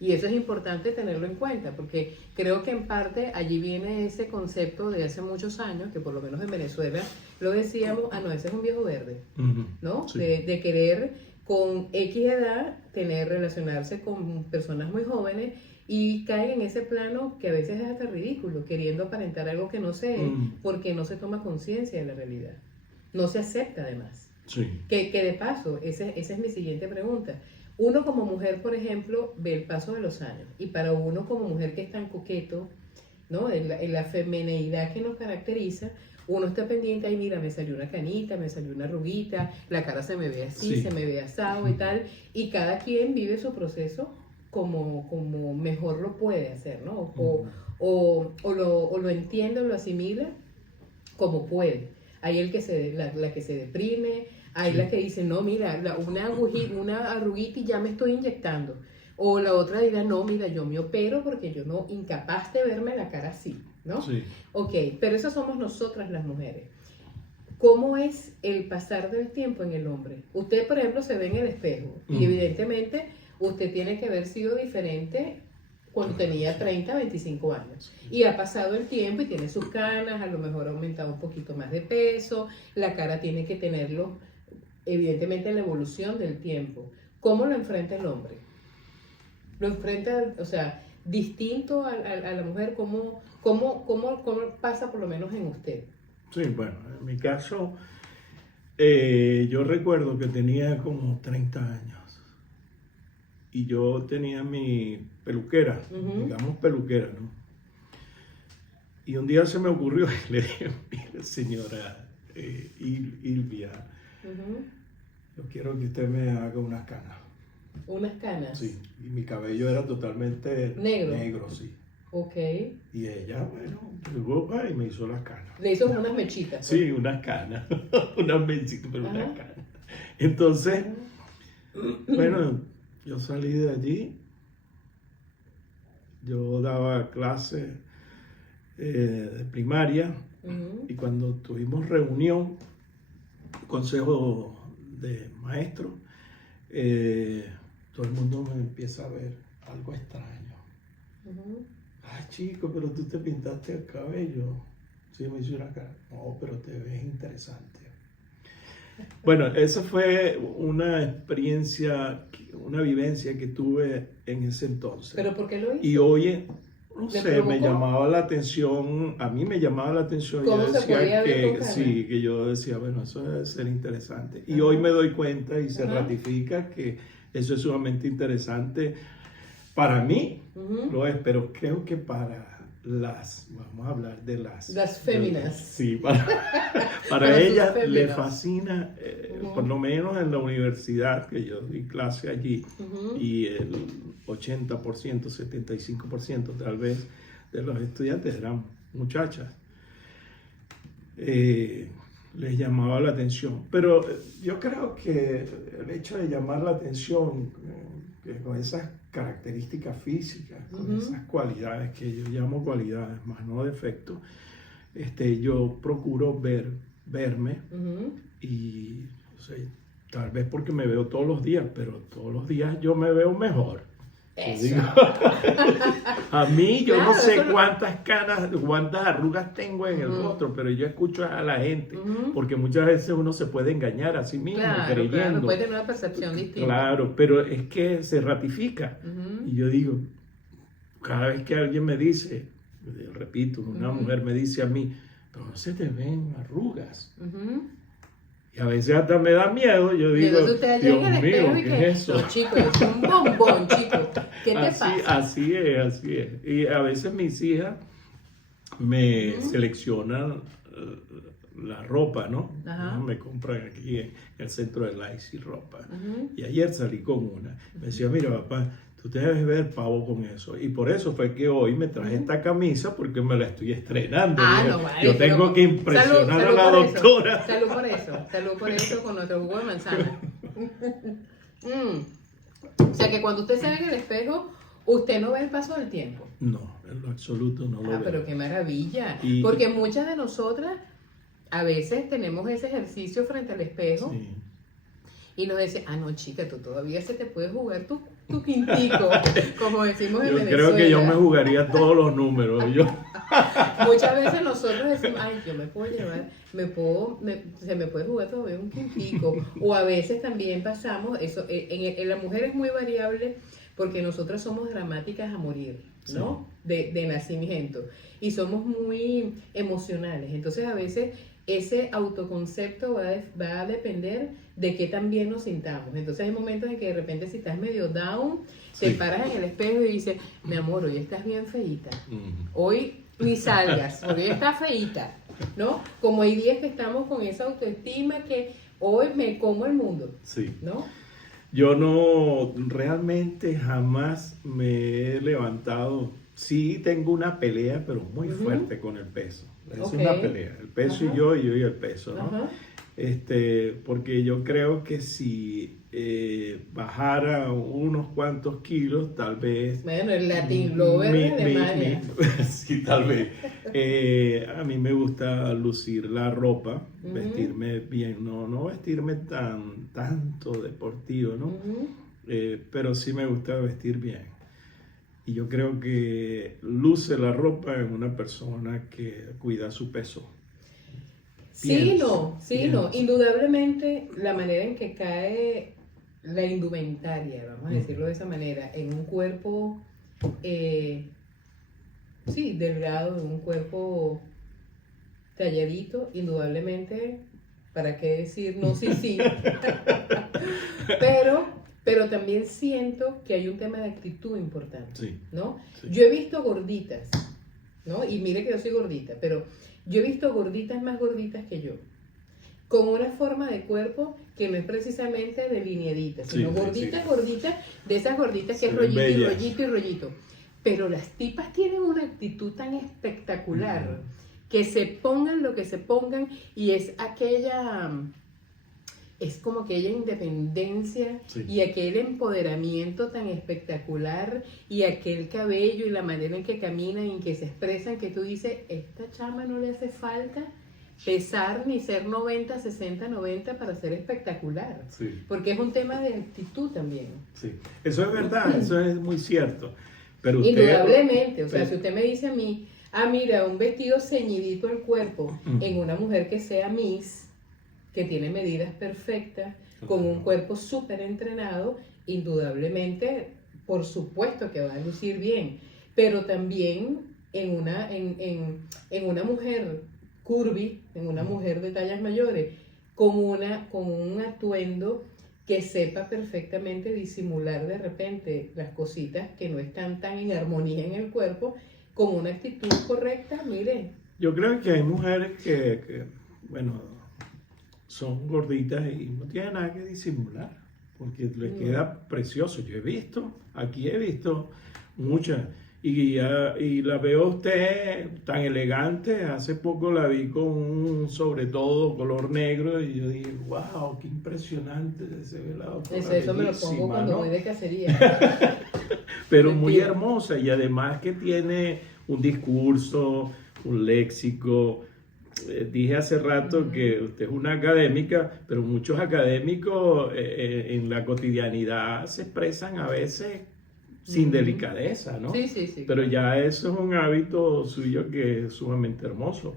Y eso es importante tenerlo en cuenta, porque creo que en parte allí viene ese concepto de hace muchos años, que por lo menos en Venezuela lo decíamos, no, ese es un viejo verde, ¿no? Sí. De querer con X edad relacionarse con personas muy jóvenes y caen en ese plano que a veces es hasta ridículo, queriendo aparentar algo que no sé, porque no se toma conciencia de la realidad. No se acepta además. Sí. Que de paso, esa es mi siguiente pregunta. Uno como mujer, por ejemplo, ve el paso de los años, y para uno como mujer que es tan coqueto, ¿no? En la femineidad que nos caracteriza, uno está pendiente, ay mira, me salió una canita, me salió una arruguita, la cara se me ve así, se me ve asado y tal, y cada quien vive su proceso como mejor lo puede hacer, ¿no? O lo entiende o lo asimila como puede. Hay la que se deprime, hay la que dice, no, mira, una arruguita y ya me estoy inyectando. O la otra dirá, no, mira, yo me opero porque yo no, incapaz de verme la cara así, ¿no? Sí. Ok, pero esas somos nosotras las mujeres. ¿Cómo es el pasar del tiempo en el hombre? Usted, por ejemplo, se ve en el espejo y evidentemente usted tiene que haber sido diferente cuando tenía 30, 25 años. Y ha pasado el tiempo y tiene sus canas, a lo mejor ha aumentado un poquito más de peso, la cara tiene que tenerlo, evidentemente, la evolución del tiempo. ¿Cómo lo enfrenta el hombre? Lo enfrenta, o sea, distinto a la mujer. ¿Cómo pasa por lo menos en usted? Sí, bueno, en mi caso, yo recuerdo que tenía como 30 años y yo tenía mi peluquera, digamos peluquera, ¿no? Y un día se me ocurrió y le dije, mire señora Ilvia, yo quiero que usted me haga unas canas. ¿Unas canas? Sí, y mi cabello era totalmente negro, sí. Ok. Y ella, bueno, llegó y me hizo las canas. Le hizo unas mechitas. Pues. Sí, unas canas, unas mechitas, pero unas canas. Entonces, bueno, yo salí de allí, yo daba clases de primaria y cuando tuvimos reunión, consejo de maestros, todo el mundo me empieza a ver algo extraño. Ay, chico, pero tú te pintaste el cabello. Sí, me hice una cara. No, pero te ves interesante. Bueno, esa fue una experiencia, una vivencia que tuve en ese entonces. ¿Pero por qué lo hizo? Y hoy, no sé, me llamaba la atención, a mí me llamaba la atención. ¿Cómo yo se podía ver decía sí, que yo decía, bueno, eso debe ser interesante. Y hoy me doy cuenta y se ratifica que eso es sumamente interesante. Para mí lo es, pero creo que para vamos a hablar de las féminas. Sí, para ellas les fascina, por lo menos en la universidad, que yo di clase allí, y el 80%, 75% tal vez de los estudiantes eran muchachas. Les llamaba la atención, pero yo creo que el hecho de llamar la atención con esas características físicas, con esas cualidades que yo llamo cualidades, más no defectos, yo procuro verme y o sea, tal vez porque me veo todos los días, pero todos los días yo me veo mejor. Digo, a mí yo no sé cuántas canas, cuántas arrugas tengo en el rostro, pero yo escucho a la gente, porque muchas veces uno se puede engañar a sí mismo creyendo. Claro, puede tener una percepción distinta. Claro, pero es que se ratifica. Y yo digo, cada vez que alguien me dice, repito, una mujer me dice a mí, pero no se te ven arrugas. Y a veces hasta me da miedo, yo digo, Dios mío, ¿qué es eso? No, chico, es un bombón, chico. ¿Qué te pasa? Así es. Y a veces mis hijas me seleccionan la ropa, ¿no? Ajá. Me compran aquí en el centro de Lazy ropa. Ujú. Y ayer salí con una. Me decía, mira, papá, tú te debes ver pavo con eso. Y por eso fue que hoy me traje esta camisa porque me la estoy estrenando. Ah, Mira, no, vale, yo tengo pero- que impresionar salud a la por eso, doctora. salud por eso con nuestro jugo de manzana. O sea que cuando usted se ve en el espejo, usted no ve el paso del tiempo. No, en lo absoluto no lo veo. Pero qué maravilla. Y- Porque muchas de nosotras a veces tenemos ese ejercicio frente al espejo Sí. y nos dicen, ah, no, chica, tú todavía se te puede jugar tu quintico, como decimos en Yo Venezuela. creo que yo me jugaría todos los números. Muchas veces nosotros decimos, ay, yo me puedo llevar, se me puede jugar todavía un quintico. O a veces también pasamos, eso, en la mujer es muy variable porque nosotras somos dramáticas a morir, ¿no? De nacimiento. Y somos muy emocionales. Entonces a veces ese autoconcepto va a depender de qué tan bien nos sintamos. Entonces hay momentos en que de repente si estás medio down, te Sí. paras en el espejo y dices, mi amor, hoy estás bien feíta. Ujú. Hoy ni salgas, porque hoy estás feíta, ¿no? Como hay días que estamos con esa autoestima que hoy me como el mundo, Sí. ¿no? Yo no, realmente jamás me he levantado. Sí tengo una pelea, pero muy Ujú. fuerte con el peso. Es Ok. una pelea. El peso Ajá. y yo y el peso, ¿no? Ajá. Porque yo creo que si bajara unos cuantos kilos, tal vez... Bueno, el Latin Lover de Alemania. sí, tal vez. A mí me gusta lucir la ropa, Ujú. vestirme bien, no vestirme tanto deportivo, ¿no? Ujú. Pero sí me gusta vestir bien. Y yo creo que luce la ropa en una persona que cuida su peso. Sí, no. Pienso. Indudablemente la manera en que cae la indumentaria, vamos a Ujú. decirlo de esa manera, en un cuerpo, sí, delgado, en un cuerpo talladito, indudablemente, ¿para qué decir no? Sí, sí. Pero también siento que hay un tema de actitud importante, Sí. ¿no? Sí. Yo he visto gorditas, ¿no? Y mire que yo soy gordita, pero yo he visto gorditas más gorditas que yo, con una forma de cuerpo que no es precisamente delineadita, sino Sí, sí, gorditas, sí. gorditas, de esas gorditas que Se es ven rollito y bellas. rollito y rollito. Pero las tipas tienen una actitud tan espectacular que se pongan lo que se pongan y es aquella... Es como aquella independencia Sí. y aquel empoderamiento tan espectacular y aquel cabello y la manera en que caminan y en que se expresan que tú dices, esta chama no le hace falta pesar ni ser 90, 60, 90 para ser espectacular. Sí. Porque es un tema de actitud también. Sí. Eso es verdad, eso es muy cierto. Pero usted, Indudablemente, o sea, pero- si usted me dice a mí, mira, un vestido ceñidito el cuerpo en una mujer que sea Miss, que tiene medidas perfectas, con un cuerpo súper entrenado, indudablemente, por supuesto que va a lucir bien, pero también en una mujer curvy, en una mujer de tallas mayores, con un atuendo que sepa perfectamente disimular de repente las cositas que no están tan en armonía en el cuerpo, con una actitud correcta, mire. yo creo que hay mujeres que, bueno, son gorditas y no tienen nada que disimular, porque les queda precioso. Aquí he visto muchas, y la veo a usted tan elegante. Hace poco la vi con un sobre todo color negro y yo dije, wow, qué impresionante se ve la doctora. Eso me lo pongo Bellísima, cuando ¿no? voy de cacería. Pero muy Mentira. hermosa, y además que tiene un discurso, un léxico. Dije hace rato que usted es una académica, pero muchos académicos en la cotidianidad se expresan a veces sin delicadeza, ¿no? Sí, sí, sí. Pero ya eso es un hábito suyo que es sumamente hermoso.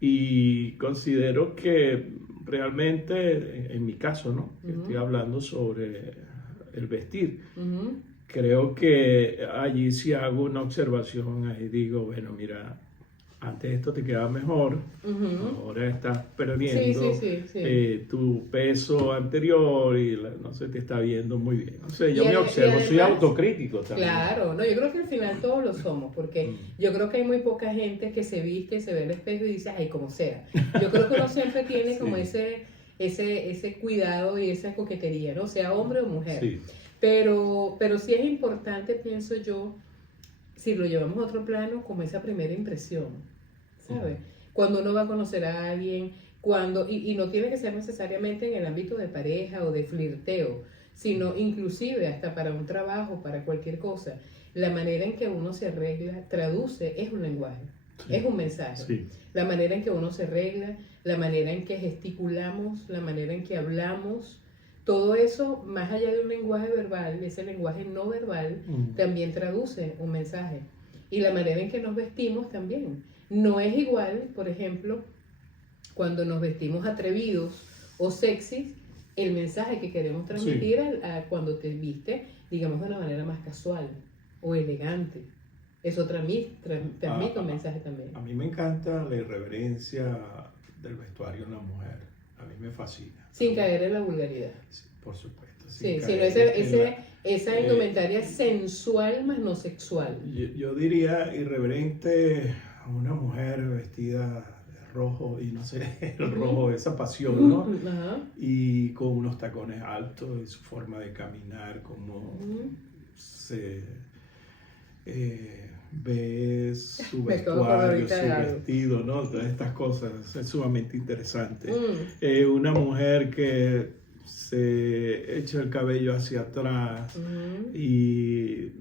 Y considero que realmente, en mi caso, ¿no? Que estoy hablando sobre el vestir. Ujú. Creo que allí sí hago una observación, ahí digo, bueno, mira, antes esto te quedaba mejor, ahora estás perdiendo Sí. tu peso anterior y no se te está viendo muy bien. O sea, yo Y me observo, además, soy autocrítico también. claro, no, yo creo que al final todos lo somos, porque yo creo que hay muy poca gente que se viste, se ve al espejo y dice, ay, como sea. Yo creo que uno siempre tiene como ese cuidado y esa coquetería, ¿no? Sea hombre o mujer. Sí. Pero sí es importante, pienso yo, si lo llevamos a otro plano, como esa primera impresión, ¿sabes? Cuando uno va a conocer a alguien, y no tiene que ser necesariamente en el ámbito de pareja o de flirteo, sino inclusive hasta para un trabajo, para cualquier cosa, la manera en que uno se arregla, traduce, es un lenguaje, es un mensaje. Sí. La manera en que uno se arregla, la manera en que gesticulamos, la manera en que hablamos, todo eso, más allá de un lenguaje verbal, ese lenguaje no verbal, también traduce un mensaje. Y la manera en que nos vestimos también. No es igual, por ejemplo, cuando nos vestimos atrevidos o sexys, el mensaje que queremos transmitir a cuando te viste, digamos, de una manera más casual o elegante. Eso transmite un mensaje también. A mí me encanta la irreverencia del vestuario en la mujer. A mí me fascina. Sin caer en la vulgaridad. Sí, por supuesto. Sí, sino esa indumentaria sensual más no sexual. Yo diría irreverente a una mujer vestida de rojo, y no sé, el rojo, esa pasión, ¿no? Y con unos tacones altos y su forma de caminar, como se ve su vestuario, su vestido, ¿no? Todas estas cosas, es sumamente interesante. Una mujer que se echa el cabello hacia atrás y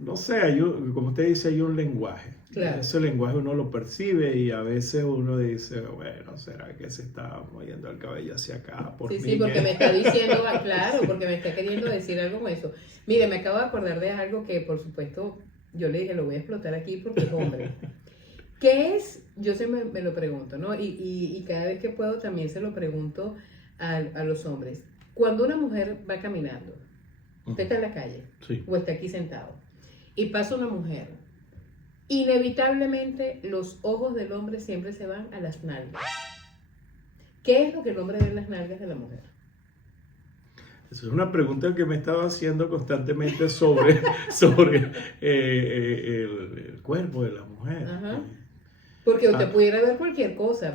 no sé, como usted dice, hay un lenguaje. Claro. Ese lenguaje uno lo percibe y a veces uno dice, bueno, ¿será que se está moviendo el cabello hacia acá? Sí, porque me está diciendo, claro, porque me está queriendo decir algo con eso. Mire, me acabo de acordar de algo que, por supuesto, yo le dije, lo voy a explotar aquí porque es hombre. ¿Qué es? Yo siempre me lo pregunto, ¿no? Y cada vez que puedo también se lo pregunto a los hombres. Cuando una mujer va caminando, usted está en la calle, o está aquí sentado, y pasa una mujer, inevitablemente los ojos del hombre siempre se van a las nalgas. ¿Qué es lo que el hombre ve en las nalgas de la mujer? Esa es una pregunta que me estaba haciendo constantemente sobre el cuerpo de la mujer. Ajá. Porque usted pudiera ver cualquier cosa,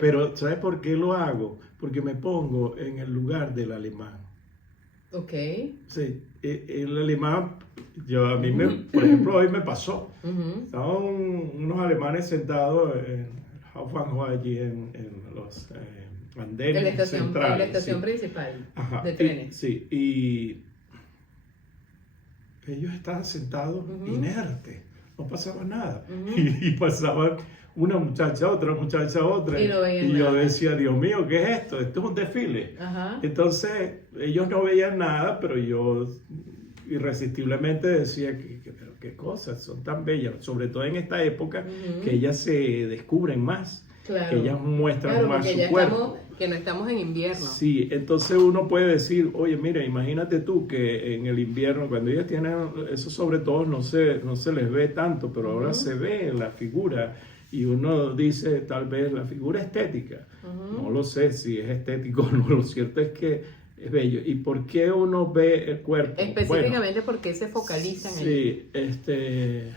pero ¿sabes por qué lo hago? Porque me pongo en el lugar del alemán. Ok. Sí, el alemán, a mí, por ejemplo, hoy me pasó. Estaban unos alemanes sentados en Hauptbahnhof, allí en los andenes centrales. En la estación principal de trenes. Y ellos estaban sentados inertes, no pasaba nada. Y pasaban una muchacha, otra. Y yo decía, Dios mío, ¿qué es esto? Esto es un desfile. Entonces, ellos no veían nada, pero yo irresistiblemente decía, qué cosas, son tan bellas, sobre todo en esta época, que ellas se descubren más, que ellas muestran más su cuerpo. Que no estamos en invierno. Sí, entonces uno puede decir, oye, mira, imagínate tú que en el invierno, cuando ellas tienen eso, sobre todo no se les ve tanto, pero ahora se ve en la figura. Y uno dice, tal vez la figura estética, no lo sé si es estético o no, lo cierto es que es bello. ¿Y por qué uno ve el cuerpo? Específicamente, ¿por qué se focalizan ahí? Sí,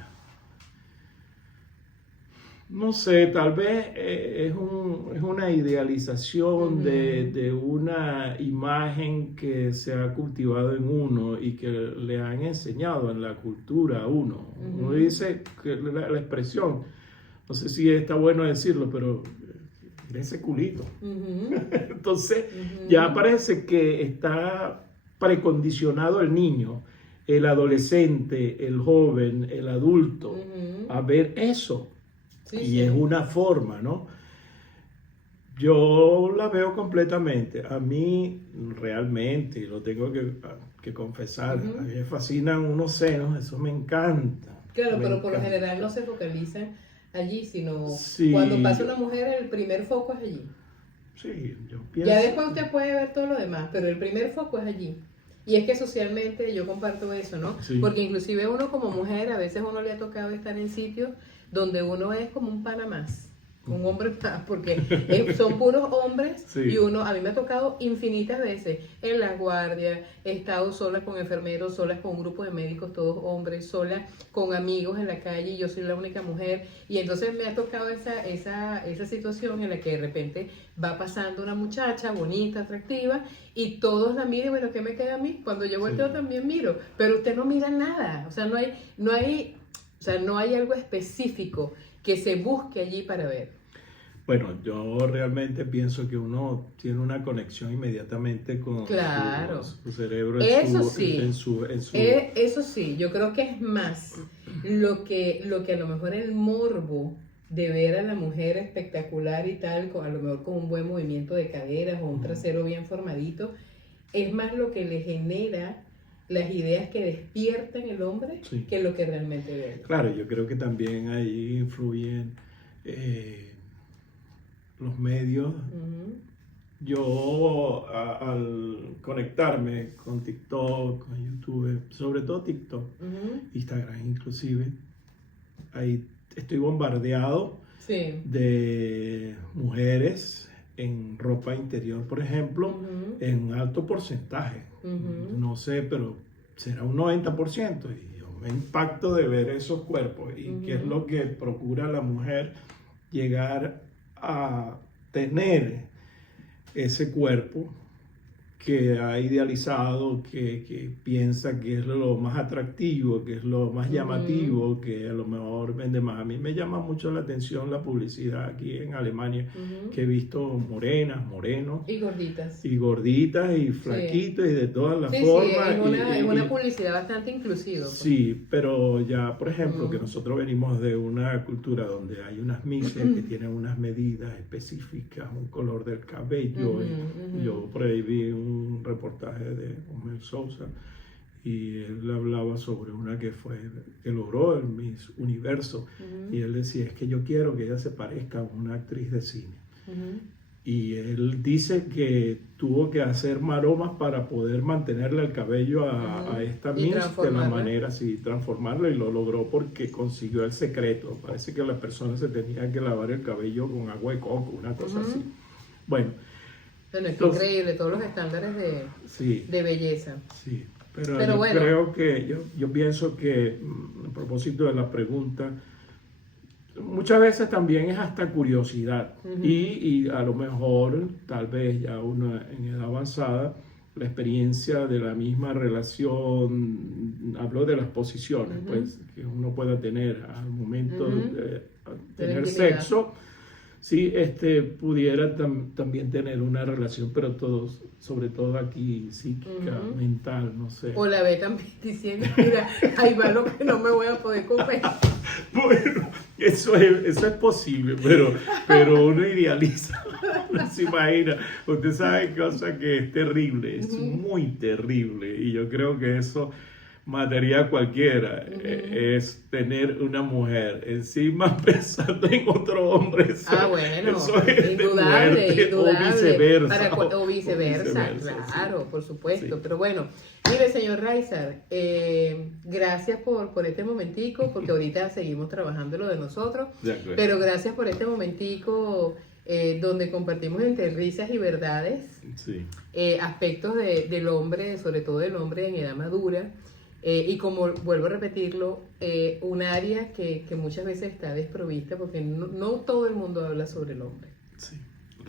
no sé, tal vez es una idealización de una imagen que se ha cultivado en uno y que le han enseñado en la cultura a uno. Uno dice que la expresión, no sé si está bueno decirlo, pero de ese culito. Entonces, ya parece que está precondicionado el niño, el adolescente, el joven, el adulto, a ver eso. Y es una forma, ¿no? Yo la veo completamente. A mí, realmente, lo tengo que confesar, a mí me fascinan unos senos, eso me encanta. Claro, pero por lo general no se focalizan allí, sino cuando pasa una mujer, el primer foco es allí. Sí, yo pienso. Ya después usted puede ver todo lo demás, pero el primer foco es allí. Y es que socialmente yo comparto eso, ¿no? Porque inclusive uno como mujer, a veces uno le ha tocado estar en sitios donde uno es como un pana más, un hombre más, porque son puros hombres. Sí. Y uno, a mí me ha tocado infinitas veces en la guardia, he estado sola con enfermeros, sola con un grupo de médicos, todos hombres, sola con amigos en la calle, y yo soy la única mujer, y entonces me ha tocado esa situación en la que de repente va pasando una muchacha bonita, atractiva, y todos la miran. Bueno, ¿qué me queda a mí? Cuando yo volteo también miro, pero usted no mira nada, o sea, no hay algo específico que se busque allí para ver. Bueno, yo realmente pienso que uno tiene una conexión inmediatamente con su cerebro. Eso sí, yo creo que es más lo que a lo mejor el morbo de ver a la mujer espectacular y tal, a lo mejor con un buen movimiento de caderas o un trasero bien formadito, es más lo que le genera las ideas que despiertan el hombre que lo que realmente ve. Claro, yo creo que también ahí influyen los medios. Yo al conectarme con TikTok, con YouTube, sobre todo TikTok, Instagram inclusive, ahí estoy bombardeado de mujeres en ropa interior, por ejemplo, en alto porcentaje. No sé, pero será un 90%. Y yo me impacto de ver esos cuerpos y qué es lo que procura la mujer, llegar a tener ese cuerpo que ha idealizado, que piensa que es lo más atractivo, que es lo más llamativo, que a lo mejor vende más. A mí me llama mucho la atención la publicidad aquí en Alemania, que he visto morenas, morenos. Y gorditas. Y gorditas y flaquitos y de todas las formas. Es una publicidad bastante inclusiva. Pues. Sí, pero ya, por ejemplo, que nosotros venimos de una cultura donde hay unas misas que tienen unas medidas específicas, un color del cabello. Yo por ahí vi un reportaje de Homer Sousa y él hablaba sobre una que logró el Miss Universo, y él decía, es que yo quiero que ella se parezca a una actriz de cine. Y él dice que tuvo que hacer maromas para poder mantenerle el cabello a esta Miss de la manera así, transformarla, y lo logró porque consiguió el secreto. Parece que las personas se tenían que lavar el cabello con agua de coco, una cosa así. Bueno, es increíble todos los estándares de belleza. Sí, pero yo bueno, creo que yo pienso que a propósito de la pregunta, muchas veces también es hasta curiosidad y a lo mejor tal vez ya uno en edad avanzada, la experiencia de la misma relación, hablo de las posiciones pues que uno pueda tener al momento de tener sexo. Sí, pudiera también tener una relación, pero sobre todo aquí psíquica, mental, no sé. O la ve también diciendo, mira, ahí va lo que no me voy a poder comer. Bueno, eso es posible, pero uno idealiza, no se imagina. Usted sabe cosa que es terrible, es muy terrible, y yo creo que eso mataría a cualquiera, es tener una mujer encima pensando en otro hombre. Bueno, eso es indudable. O viceversa. Claro, sí. Por supuesto. Sí. Pero bueno, mire, señor Raizar, gracias por este momentico, porque ahorita seguimos trabajando lo de nosotros, pero gracias por este momentico donde compartimos entre risas y verdades aspectos del hombre, sobre todo del hombre en edad madura. Y como vuelvo a repetirlo, un área que muchas veces está desprovista porque no todo el mundo habla sobre el hombre. Sí,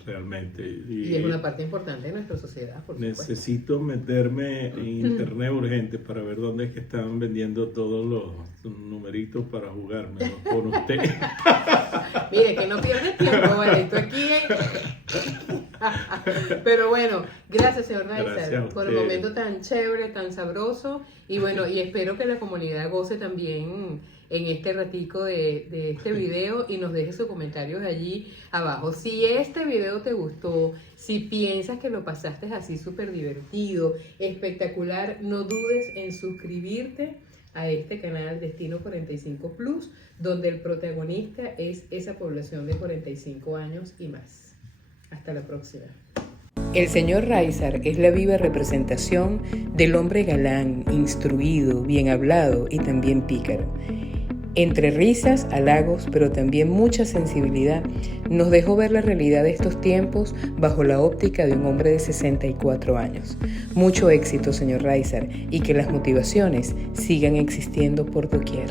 realmente. Y es una parte importante de nuestra sociedad, por supuesto. Necesito meterme en internet urgente para ver dónde es que están vendiendo todos los numeritos para jugármelos con usted. Mire, que no pierdes tiempo, vale, esto aquí Pero bueno, gracias, señor Raizar, por el momento tan chévere, tan sabroso. Y bueno, y espero que la comunidad goce también en este ratico de este video y nos deje sus comentarios allí abajo. Si este video te gustó, si piensas que lo pasaste así súper divertido, espectacular, no dudes en suscribirte a este canal Destino 45 Plus, donde el protagonista es esa población de 45 años y más. Hasta la próxima. El señor Raizar es la viva representación del hombre galán, instruido, bien hablado y también pícaro. Entre risas, halagos, pero también mucha sensibilidad, nos dejó ver la realidad de estos tiempos bajo la óptica de un hombre de 64 años. Mucho éxito, señor Reiser, y que las motivaciones sigan existiendo por doquier.